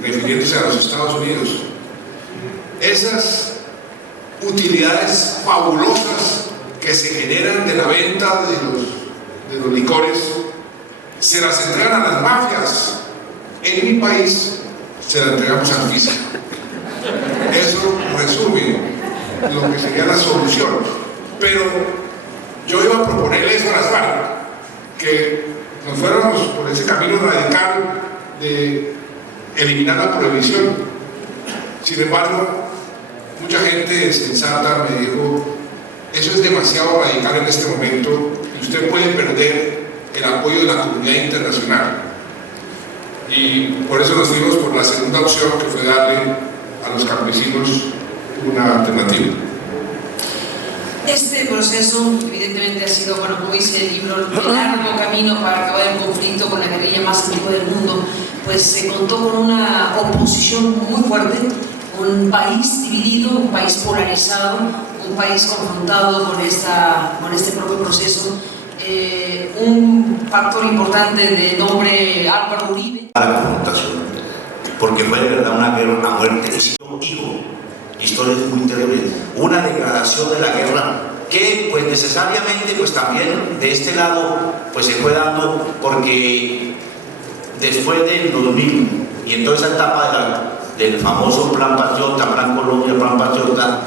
refiriéndose a los Estados Unidos? Esas utilidades fabulosas que se generan de la venta de los licores se las entregan a las mafias. En mi país se las entregamos al fisco. Eso resume lo que sería la solución. Pero yo iba a proponerles a las FARC que nos fuéramos por ese camino radical de eliminar la prohibición. Sin embargo, mucha gente sensata me dijo: eso es demasiado radical en este momento y usted puede perder el apoyo de la comunidad internacional. Y por eso nos fuimos por la segunda opción, que fue darle a los campesinos una alternativa. Este proceso evidentemente ha sido, bueno, como dice el libro, el largo camino para acabar el conflicto con la guerrilla más antigua del mundo. Pues se contó con una oposición muy fuerte, un país dividido, un país polarizado, un país confrontado con este propio proceso. Un factor importante de nombre Álvaro Uribe. A la confrontación, porque fue de verdad una guerra a muerte. Hijo, historias muy terribles, una degradación de la guerra que pues necesariamente pues también de este lado pues se fue dando, porque después del 2000 y en toda esa etapa del famoso Plan Patriota, Plan Colombia, Plan Patriota,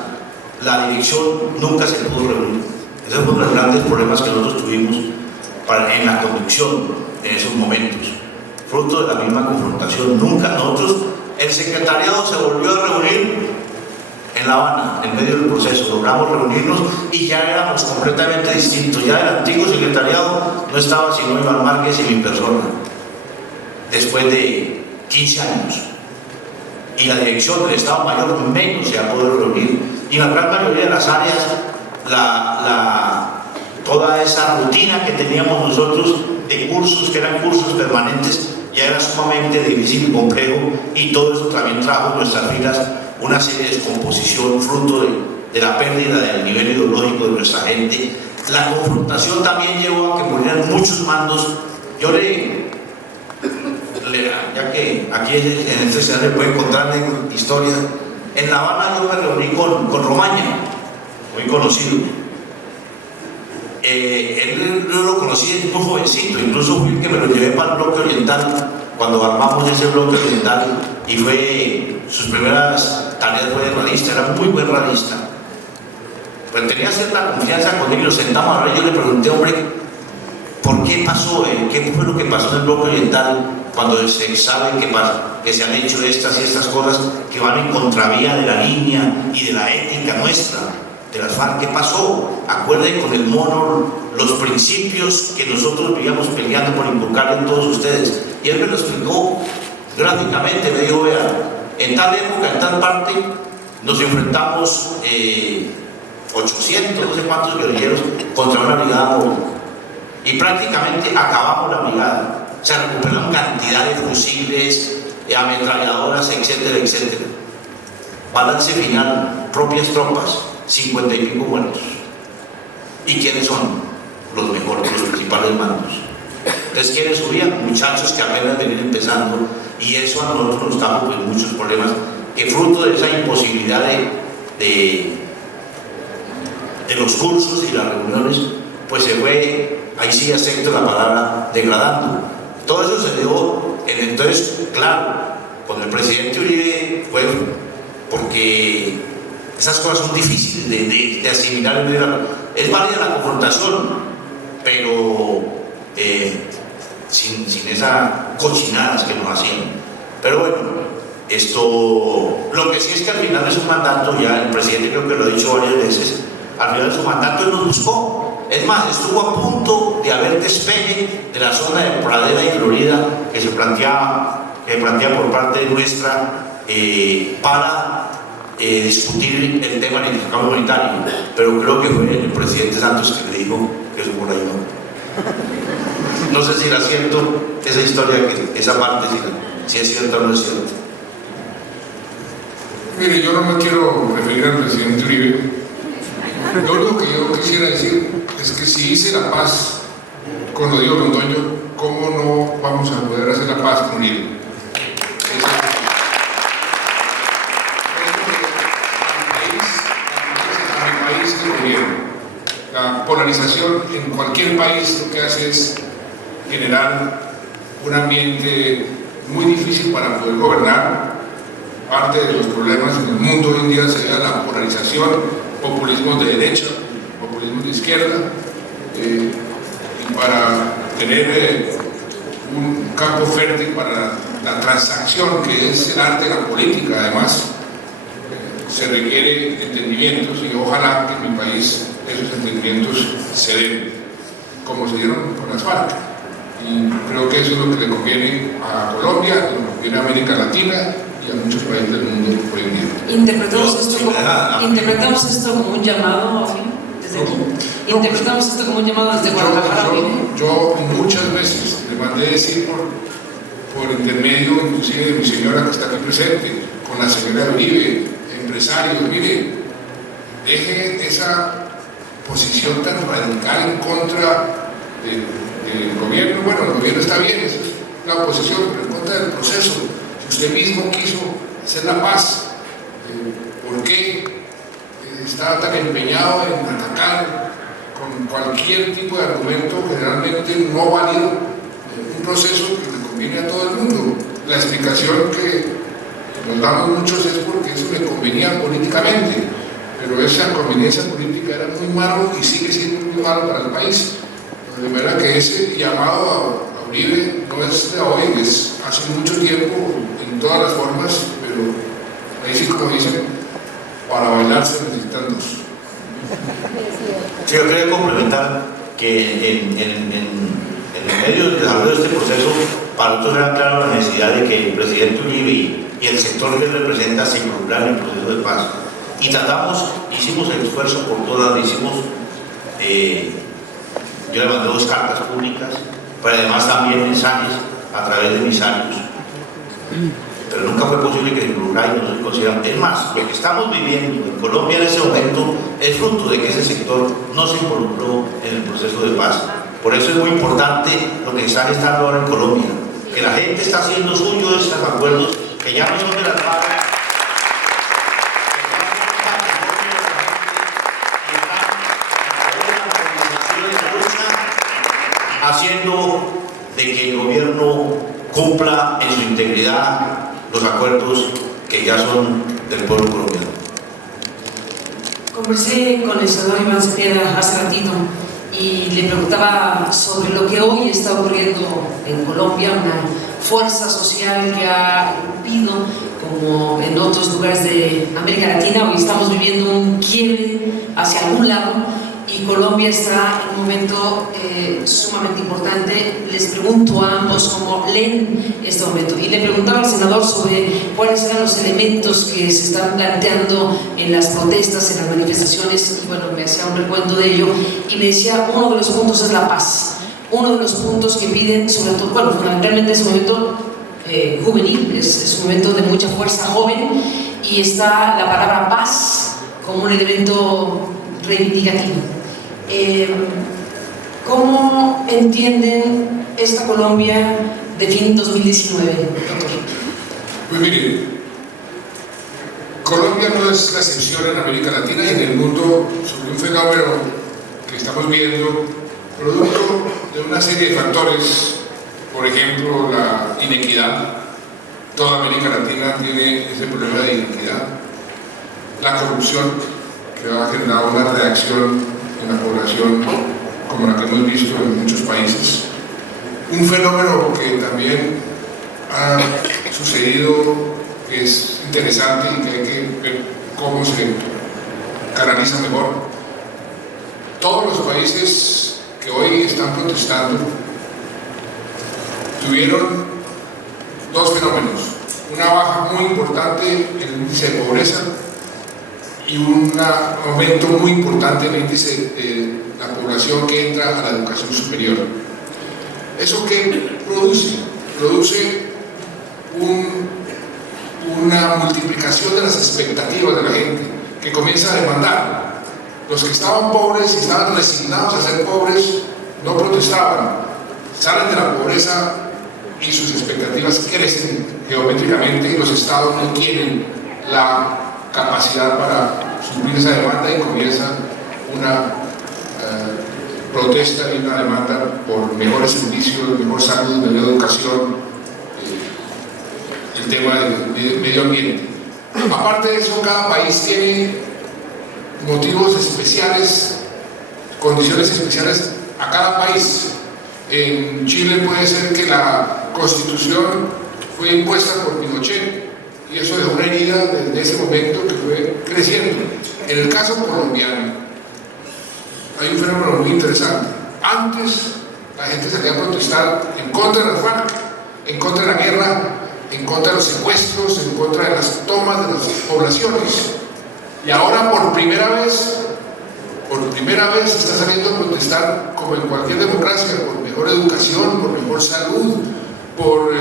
la dirección nunca se pudo reunir. Ese fue uno de los grandes problemas que nosotros tuvimos en la conducción en esos momentos, fruto de la misma confrontación. Nunca nosotros, el secretariado se volvió a reunir en La Habana, en medio del proceso, logramos reunirnos y ya éramos completamente distintos. Ya el antiguo secretariado no estaba sino Iván Márquez y mi persona, después de 15 años. Y la dirección del Estado Mayor menos se ha podido reunir. Y en la gran mayoría de las áreas, toda esa rutina que teníamos nosotros de cursos, que eran cursos permanentes, ya era sumamente difícil y complejo, y todo eso también trajo en nuestras filas una serie de descomposición fruto de la pérdida del nivel ideológico de nuestra gente. La confrontación también llevó a que murieran muchos mandos. Yo ya que aquí en este escenario puede encontrar historias, en La Habana yo me reuní con Romaña, muy conocido. Él yo lo conocí muy jovencito, incluso fui el que me lo llevé para el bloque oriental cuando armamos ese bloque oriental, y sus primeras tareas fue de ralista, era muy buen ralista. Pues tenía cierta confianza con él y lo sentamos a hablar. Yo le pregunté, hombre, ¿por qué pasó? ¿Qué fue lo que pasó en el bloque oriental cuando se sabe que se han hecho estas y estas cosas que van en contravía de la línea y de la ética nuestra, de las FARC? ¿Qué pasó? Acuerden con el mono los principios que nosotros vivíamos peleando por inculcar en todos ustedes. Y él me lo explicó gráficamente, me dijo, vea, en tal época, en tal parte, nos enfrentamos 800, no sé cuántos guerrilleros contra una brigada móvil. Y prácticamente acabamos la brigada. Se recuperaron cantidad de fusiles, ametralladoras, etcétera, etcétera. Balance final, propias tropas, 50 y pico muertos. ¿Y quiénes son? Los mejores, los principales mandos. Entonces, ¿quiénes subían? Muchachos que apenas venían empezando, y eso a nosotros nos trajo pues muchos problemas, que fruto de esa imposibilidad de los cursos y las reuniones, pues se fue, ahí sí acepto la palabra, degradando. Todo eso se dio, entonces, claro, con el presidente Uribe fue porque esas cosas son difíciles de asimilar. Es válida la confrontación, pero sin esas cochinadas que nos hacían. Pero bueno, lo que sí es que al final de su mandato, ya el presidente creo que lo ha dicho varias veces, al final de su mandato él nos buscó. Es más, estuvo a punto de haber despeje de la zona de Pradera y Florida que se plantea por parte nuestra para discutir el tema del intercambio humanitario, pero creo que fue el presidente Santos que le dijo que eso por ahí no. No sé si era cierto esa historia, esa parte, si es cierto o no es cierto. Mire, yo no me quiero referir al presidente Uribe. Lo único que yo quisiera decir es que si hice la paz con Rodrigo Londoño, ¿cómo no vamos a poder hacer la paz con Uribe? La polarización en cualquier país lo que hace es generar un ambiente muy difícil para poder gobernar. Parte de los problemas en el mundo hoy en día sería la polarización, populismo de derecha, populismo de izquierda, y para tener un campo fértil para la transacción, que es el arte de la política, además, se requiere entendimientos, y ojalá que en mi país esos entendimientos se den, como se dieron con las FARC. Y creo que eso es lo que le conviene a Colombia, lo que conviene a América Latina y a muchos países del mundo por el día. Interpretamos esto como un llamado desde aquí. Interpretamos esto como un llamado desde Guadalajara. Yo muchas veces le mandé decir por intermedio inclusive de mi señora que está aquí presente, con la señora Uribe, empresarios, mire, deje esa posición tan radical en contra del gobierno. Bueno, el gobierno está bien, esa es la oposición, pero en contra del proceso. Si usted mismo quiso hacer la paz, ¿por qué está tan empeñado en atacar con cualquier tipo de argumento generalmente no válido un proceso que le conviene a todo el mundo? La explicación que nos damos muchos es porque eso le convenía políticamente, pero esa conveniencia política era muy malo y sigue siendo muy malo para el país. De manera que ese llamado a Uribe no es de hoy, es hace mucho tiempo, en todas las formas, pero ahí sí, como dicen, para bailar se necesitan dos. Sí, yo quería complementar que en medio del desarrollo de este proceso, para nosotros era claro la necesidad de que el presidente Uribe y el sector que él representa se involucraran en el proceso de paz. Y hicimos el esfuerzo por todas, yo le mandé 2 cartas públicas, pero además también mensajes a través de emisarios. Pero nunca fue posible que se involucrara y no se consideran. Es más, lo que estamos viviendo en Colombia en este momento es fruto de que ese sector no se involucró en el proceso de paz. Por eso es muy importante lo que está gestando ahora en Colombia, que la gente está haciendo suyo esos acuerdos, que ya no son de las FARC, haciendo de que el gobierno cumpla en su integridad los acuerdos que ya son del pueblo colombiano. Conversé con el senador Iván Cepeda hace ratito y le preguntaba sobre lo que hoy está ocurriendo en Colombia, una fuerza social que ha irrumpido, como en otros lugares de América Latina. Hoy estamos viviendo un quiebre hacia algún lado y Colombia está en un momento sumamente importante. Les pregunto a ambos cómo leen este momento, y le preguntaba al senador sobre cuáles eran los elementos que se están planteando en las protestas, en las manifestaciones, y bueno, me hacía un recuento de ello y me decía, uno de los puntos es la paz, uno de los puntos que piden, sobre todo, bueno, fundamentalmente es un momento juvenil, es un momento de mucha fuerza joven, y está la palabra paz como un elemento reivindicativo. ¿Cómo entienden esta Colombia de fin 2019, doctor? Pues mire, Colombia no es la excepción en América Latina y en el mundo sobre un fenómeno que estamos viendo, producto de una serie de factores. Por ejemplo, la inequidad. Toda América Latina tiene ese problema de inequidad. La corrupción, que ha generado una reacción en la población como la que hemos visto en muchos países. Un fenómeno que también ha sucedido, que es interesante y que hay que ver cómo se canaliza mejor. Todos los países que hoy están protestando tuvieron 2 fenómenos: una baja muy importante en el índice de pobreza y un aumento muy importante en el índice de la población que entra a la educación superior. ¿Eso qué produce? Produce una multiplicación de las expectativas de la gente, que comienza a demandar. Los que estaban pobres y estaban resignados a ser pobres no protestaban, salen de la pobreza y sus expectativas crecen geométricamente, y los estados no tienen la capacidad para suplir esa demanda, y comienza una protesta y una demanda por mejores servicios, mejor salud, mejor educación, el tema del medio ambiente. Aparte de eso, cada país tiene motivos especiales, condiciones especiales a cada país. En Chile puede ser que la Constitución fue impuesta por Pinochet y eso dejó una herida desde ese momento que fue creciendo. En el caso colombiano hay un fenómeno muy interesante. Antes la gente salía a protestar en contra de las FARC, en contra de la guerra, en contra de los secuestros, en contra de las tomas de las poblaciones. Y ahora por primera vez se está saliendo a protestar, como en cualquier democracia, por mejor educación, por mejor salud, por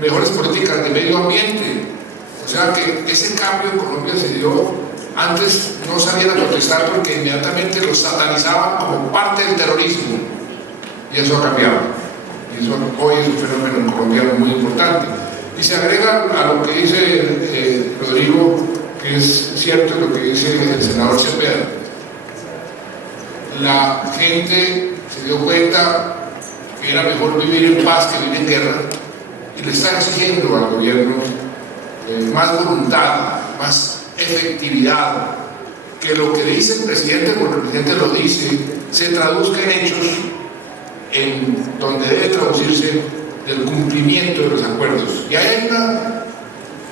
mejores políticas de medio ambiente. O sea que ese cambio en Colombia se dio. Antes no salían a protestar porque inmediatamente los satanizaban como parte del terrorismo, y eso ha cambiado, y eso hoy es un fenómeno colombiano muy importante. Y se agrega a lo que dice Rodrigo, que es cierto lo que dice el senador Cepeda. La gente se dio cuenta que era mejor vivir en paz que vivir en guerra, y le está exigiendo al gobierno más voluntad, más efectividad, que lo que dice el presidente, porque el presidente lo dice, se traduzca en hechos, en donde debe traducirse del cumplimiento de los acuerdos. Y ahí hay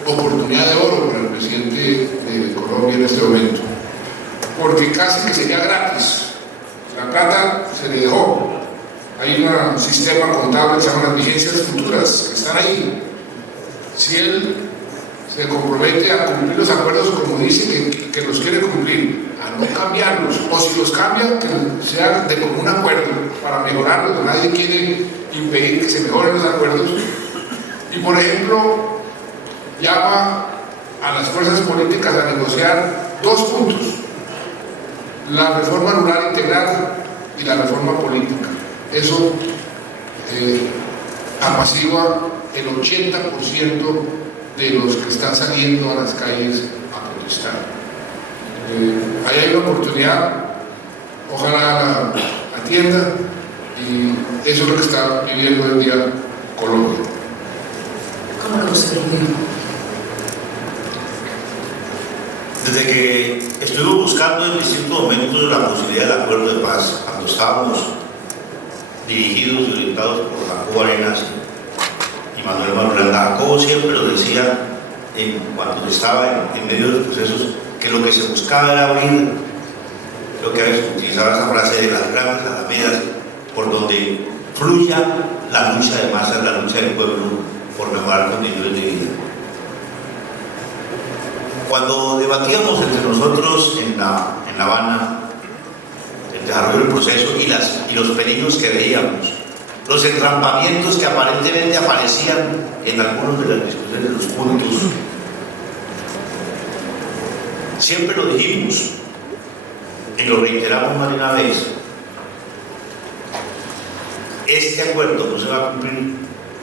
oportunidad de oro para el presidente de Colombia en este momento, porque casi que sería gratis. La plata se le dejó. Hay un sistema contable que se llama las vigencias futuras, que están ahí. Si él se compromete a cumplir los acuerdos como dice que los quiere cumplir, a no cambiarlos, o si los cambia, que sean de común acuerdo para mejorarlos. Nadie quiere impedir que se mejoren los acuerdos. Y por ejemplo, llama a las fuerzas políticas a negociar 2 puntos: la reforma rural integral y la reforma política. Eso apacigua el 80% de los que están saliendo a las calles a protestar. Ahí hay una oportunidad, ojalá la atienda, y eso es lo que está viviendo hoy en día Colombia. ¿Cómo lo usted vive? Desde que estuvimos buscando en distintos momentos la posibilidad del acuerdo de paz, cuando estábamos dirigidos y orientados por Jacobo Arenas y Manuel Marulanda, Jacobo siempre lo decía cuando estaba en medio de los procesos, que lo que se buscaba era abrir, creo que a veces utilizaba esa frase de las grandes alamedas, por donde fluya la lucha de masas, la lucha del pueblo por mejorar condiciones de vida. Cuando debatíamos entre nosotros en La Habana el desarrollo del proceso y los peligros que veíamos, los entrampamientos que aparentemente aparecían en algunos de las discusiones de los puntos, siempre lo dijimos y lo reiteramos más de una vez: este acuerdo no se va a cumplir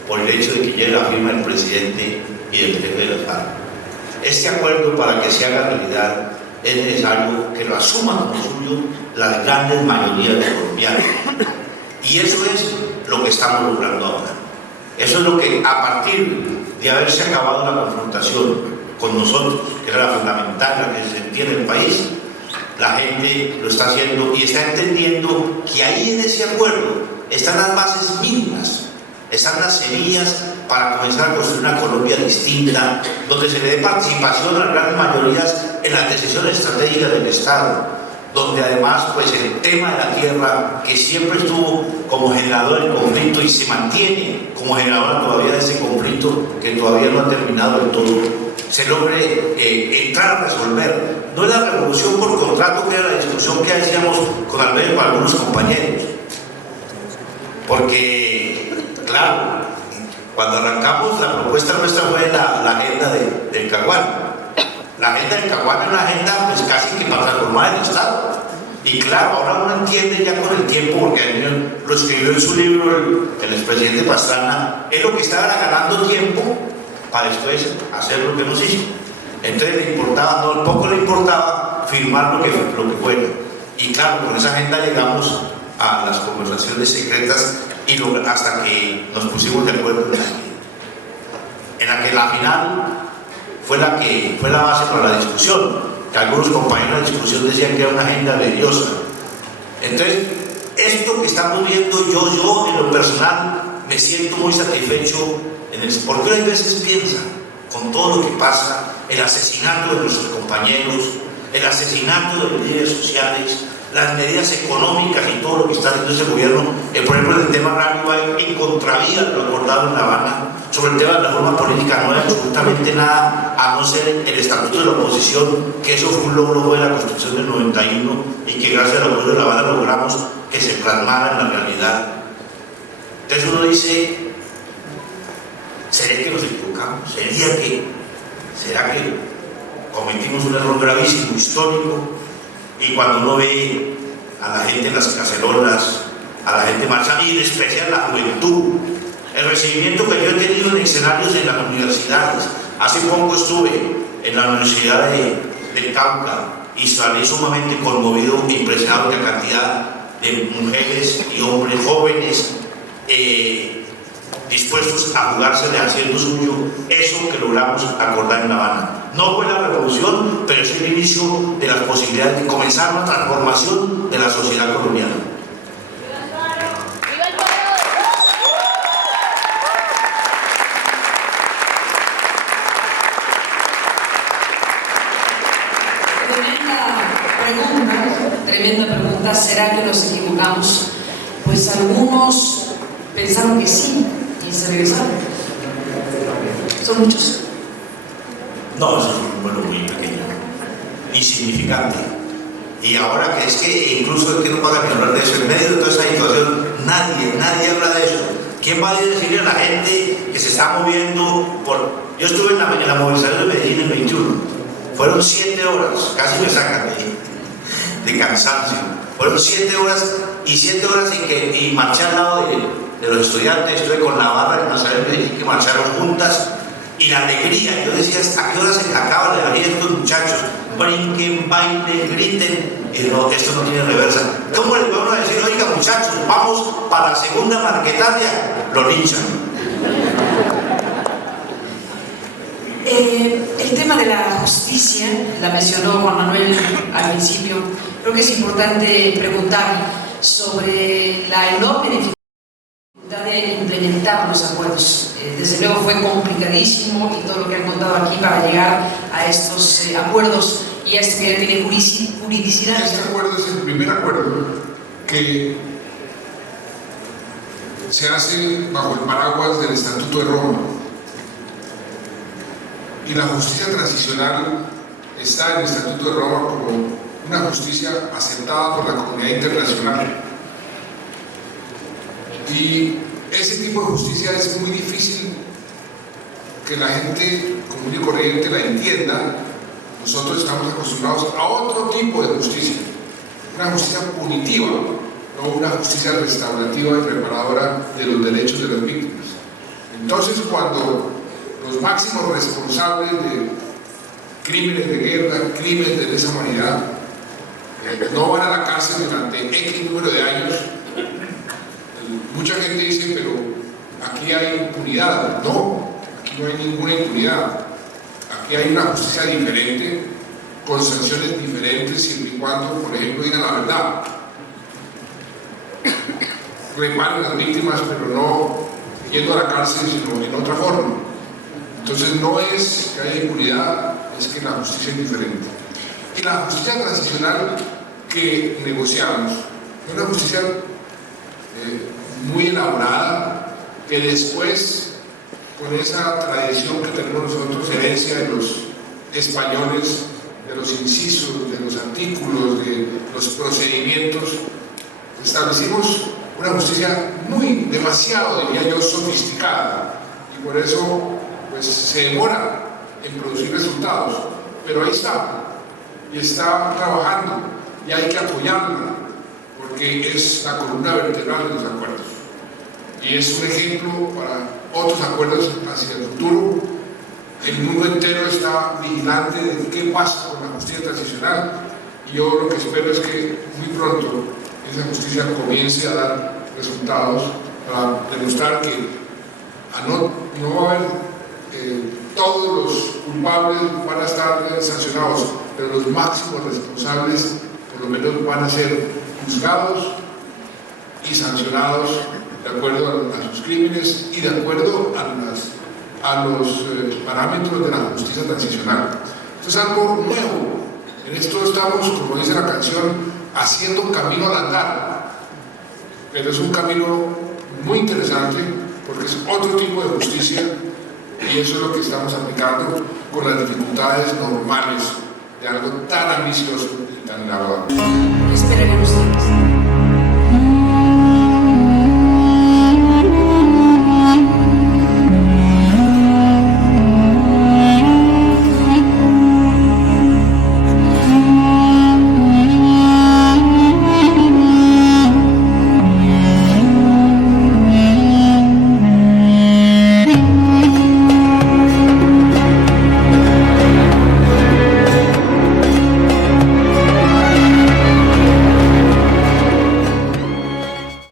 por el hecho de que llegue la firma del presidente y del jefe de las FARC. Este acuerdo, para que se haga realidad, es necesario que lo asuman como suyo las grandes mayorías de colombianos. Y eso es lo que estamos logrando ahora. Eso es lo que, a partir de haberse acabado la confrontación con nosotros, que era la fundamental, la que se sentía en el país, la gente lo está haciendo y está entendiendo que ahí en ese acuerdo están las bases mínimas, están las semillas para comenzar a construir una Colombia distinta, donde se le dé participación a las grandes mayorías en las decisiones estratégicas del Estado, donde además pues el tema de la tierra, que siempre estuvo como generador del conflicto y se mantiene como generadora todavía de ese conflicto que todavía no ha terminado del todo, se logre entrar a resolver. No es la revolución por contrato, que era la discusión que hacíamos con Alberto con algunos compañeros, porque claro, cuando arrancamos la propuesta nuestra fue la agenda del Caguán. La agenda del Caguán es una agenda pues casi que para transformar el Estado. Y claro, ahora uno entiende ya con el tiempo, porque lo escribió en su libro el expresidente Pastrana, es lo que estaba ganando tiempo para después hacer lo que nos hizo. Entonces le importaba, no, poco le importaba firmar lo que fuera. Y claro, con esa agenda llegamos a las conversaciones secretas y hasta que nos pusimos de acuerdo en la que la final fue la base para la discusión, que algunos compañeros de discusión decían que era una agenda religiosa. Entonces, esto que estamos viendo, yo en lo personal me siento muy satisfecho porque hay veces piensa, con todo lo que pasa, el asesinato de nuestros compañeros, el asesinato de los líderes sociales, las medidas económicas y todo lo que está haciendo ese gobierno, por ejemplo, el tema agrario va en contravía de lo acordado en La Habana. Sobre el tema de la reforma política no hay absolutamente nada, a no ser el estatuto de la oposición, que eso fue un logro de la Constitución del 91 y que gracias al acuerdo de La Habana logramos que se plasmara en la realidad. Entonces uno dice, ¿será que nos equivocamos? ¿Será que cometimos un error gravísimo, histórico? Y cuando uno ve a la gente en las cacerolas, a la gente marchando, y en especial la juventud, el recibimiento que yo he tenido en escenarios en las universidades. Hace poco estuve en la Universidad de Cauca y salí sumamente conmovido e impresionado de la cantidad de mujeres y hombres jóvenes dispuestos a jugársele haciendo suyo eso que logramos acordar en La Habana. No fue la revolución, pero es el inicio de las posibilidades de comenzar una transformación de la sociedad colombiana. pues algunos pensaron que sí y se regresaron. Son muchos. No, eso es un número muy pequeño, insignificante. Y ahora que es que incluso es que no pagan ni hablar de eso, en medio de toda esta situación, nadie habla de eso. ¿Quién va a decirle a la gente que se está moviendo por...? Yo estuve en la movilización de Medellín el 21, fueron 7 horas, casi me sacan de cansancio. Fueron 7 horas y 7 horas y marché al lado de los estudiantes, estuve con la barra de Nazaret de Medellín que marcharon juntas. Y la alegría, yo decía, ¿a qué hora se acaban de venir estos muchachos? Brinquen, bailen, griten. Y no, esto no tiene reversa. ¿Cómo les podemos decir, oiga muchachos, vamos para la segunda Marquetalia? Lo linchan. El tema de la justicia, la mencionó Juan Manuel al principio, creo que es importante preguntar sobre la enorme dificultad de implementar los acuerdos. Desde luego fue complicadísimo y todo lo que han contado aquí para llegar a estos acuerdos y a este que ya tiene juridicidad. Este acuerdo es el primer acuerdo que se hace bajo el paraguas del Estatuto de Roma. Y la justicia transicional está en el Estatuto de Roma como una justicia aceptada por la comunidad internacional. Y ese tipo de justicia es muy difícil que la gente común y corriente la entienda. Nosotros estamos acostumbrados a otro tipo de justicia, una justicia punitiva, no una justicia restaurativa y reparadora de los derechos de las víctimas. Entonces, cuando los máximos responsables de crímenes de guerra, crímenes de lesa humanidad, no van a la cárcel durante X número de años, mucha gente dice, pero aquí hay impunidad. No, aquí no hay ninguna impunidad. Aquí hay una justicia diferente, con sanciones diferentes, siempre y cuando, por ejemplo, digan la verdad. Reparen a las víctimas, pero no yendo a la cárcel, sino en otra forma. Entonces no es que haya impunidad, es que la justicia es diferente. Y la justicia transicional que negociamos es una justicia muy elaborada, que después, con esa tradición que tenemos nosotros, herencia de los españoles, de los incisos, de los artículos, de los procedimientos, establecimos una justicia demasiado, diría yo, sofisticada, y por eso pues se demora en producir resultados, pero ahí está, y está trabajando, y hay que apoyarla, porque es la columna vertebral de los acuerdos, y es un ejemplo para otros acuerdos hacia el futuro. El mundo entero está vigilante de qué pasa con la justicia transicional, y yo lo que espero es que muy pronto esa justicia comience a dar resultados para demostrar que no va a haber todos los culpables van a estar sancionados, pero los máximos responsables por lo menos van a ser juzgados y sancionados de acuerdo a sus crímenes y de acuerdo a los parámetros de la justicia transicional. Esto es algo nuevo. En esto estamos, como dice la canción, haciendo camino al andar, pero es un camino muy interesante porque es otro tipo de justicia, y eso es lo que estamos aplicando con las dificultades normales de algo tan ambicioso y tan elaborado. Esperen ustedes.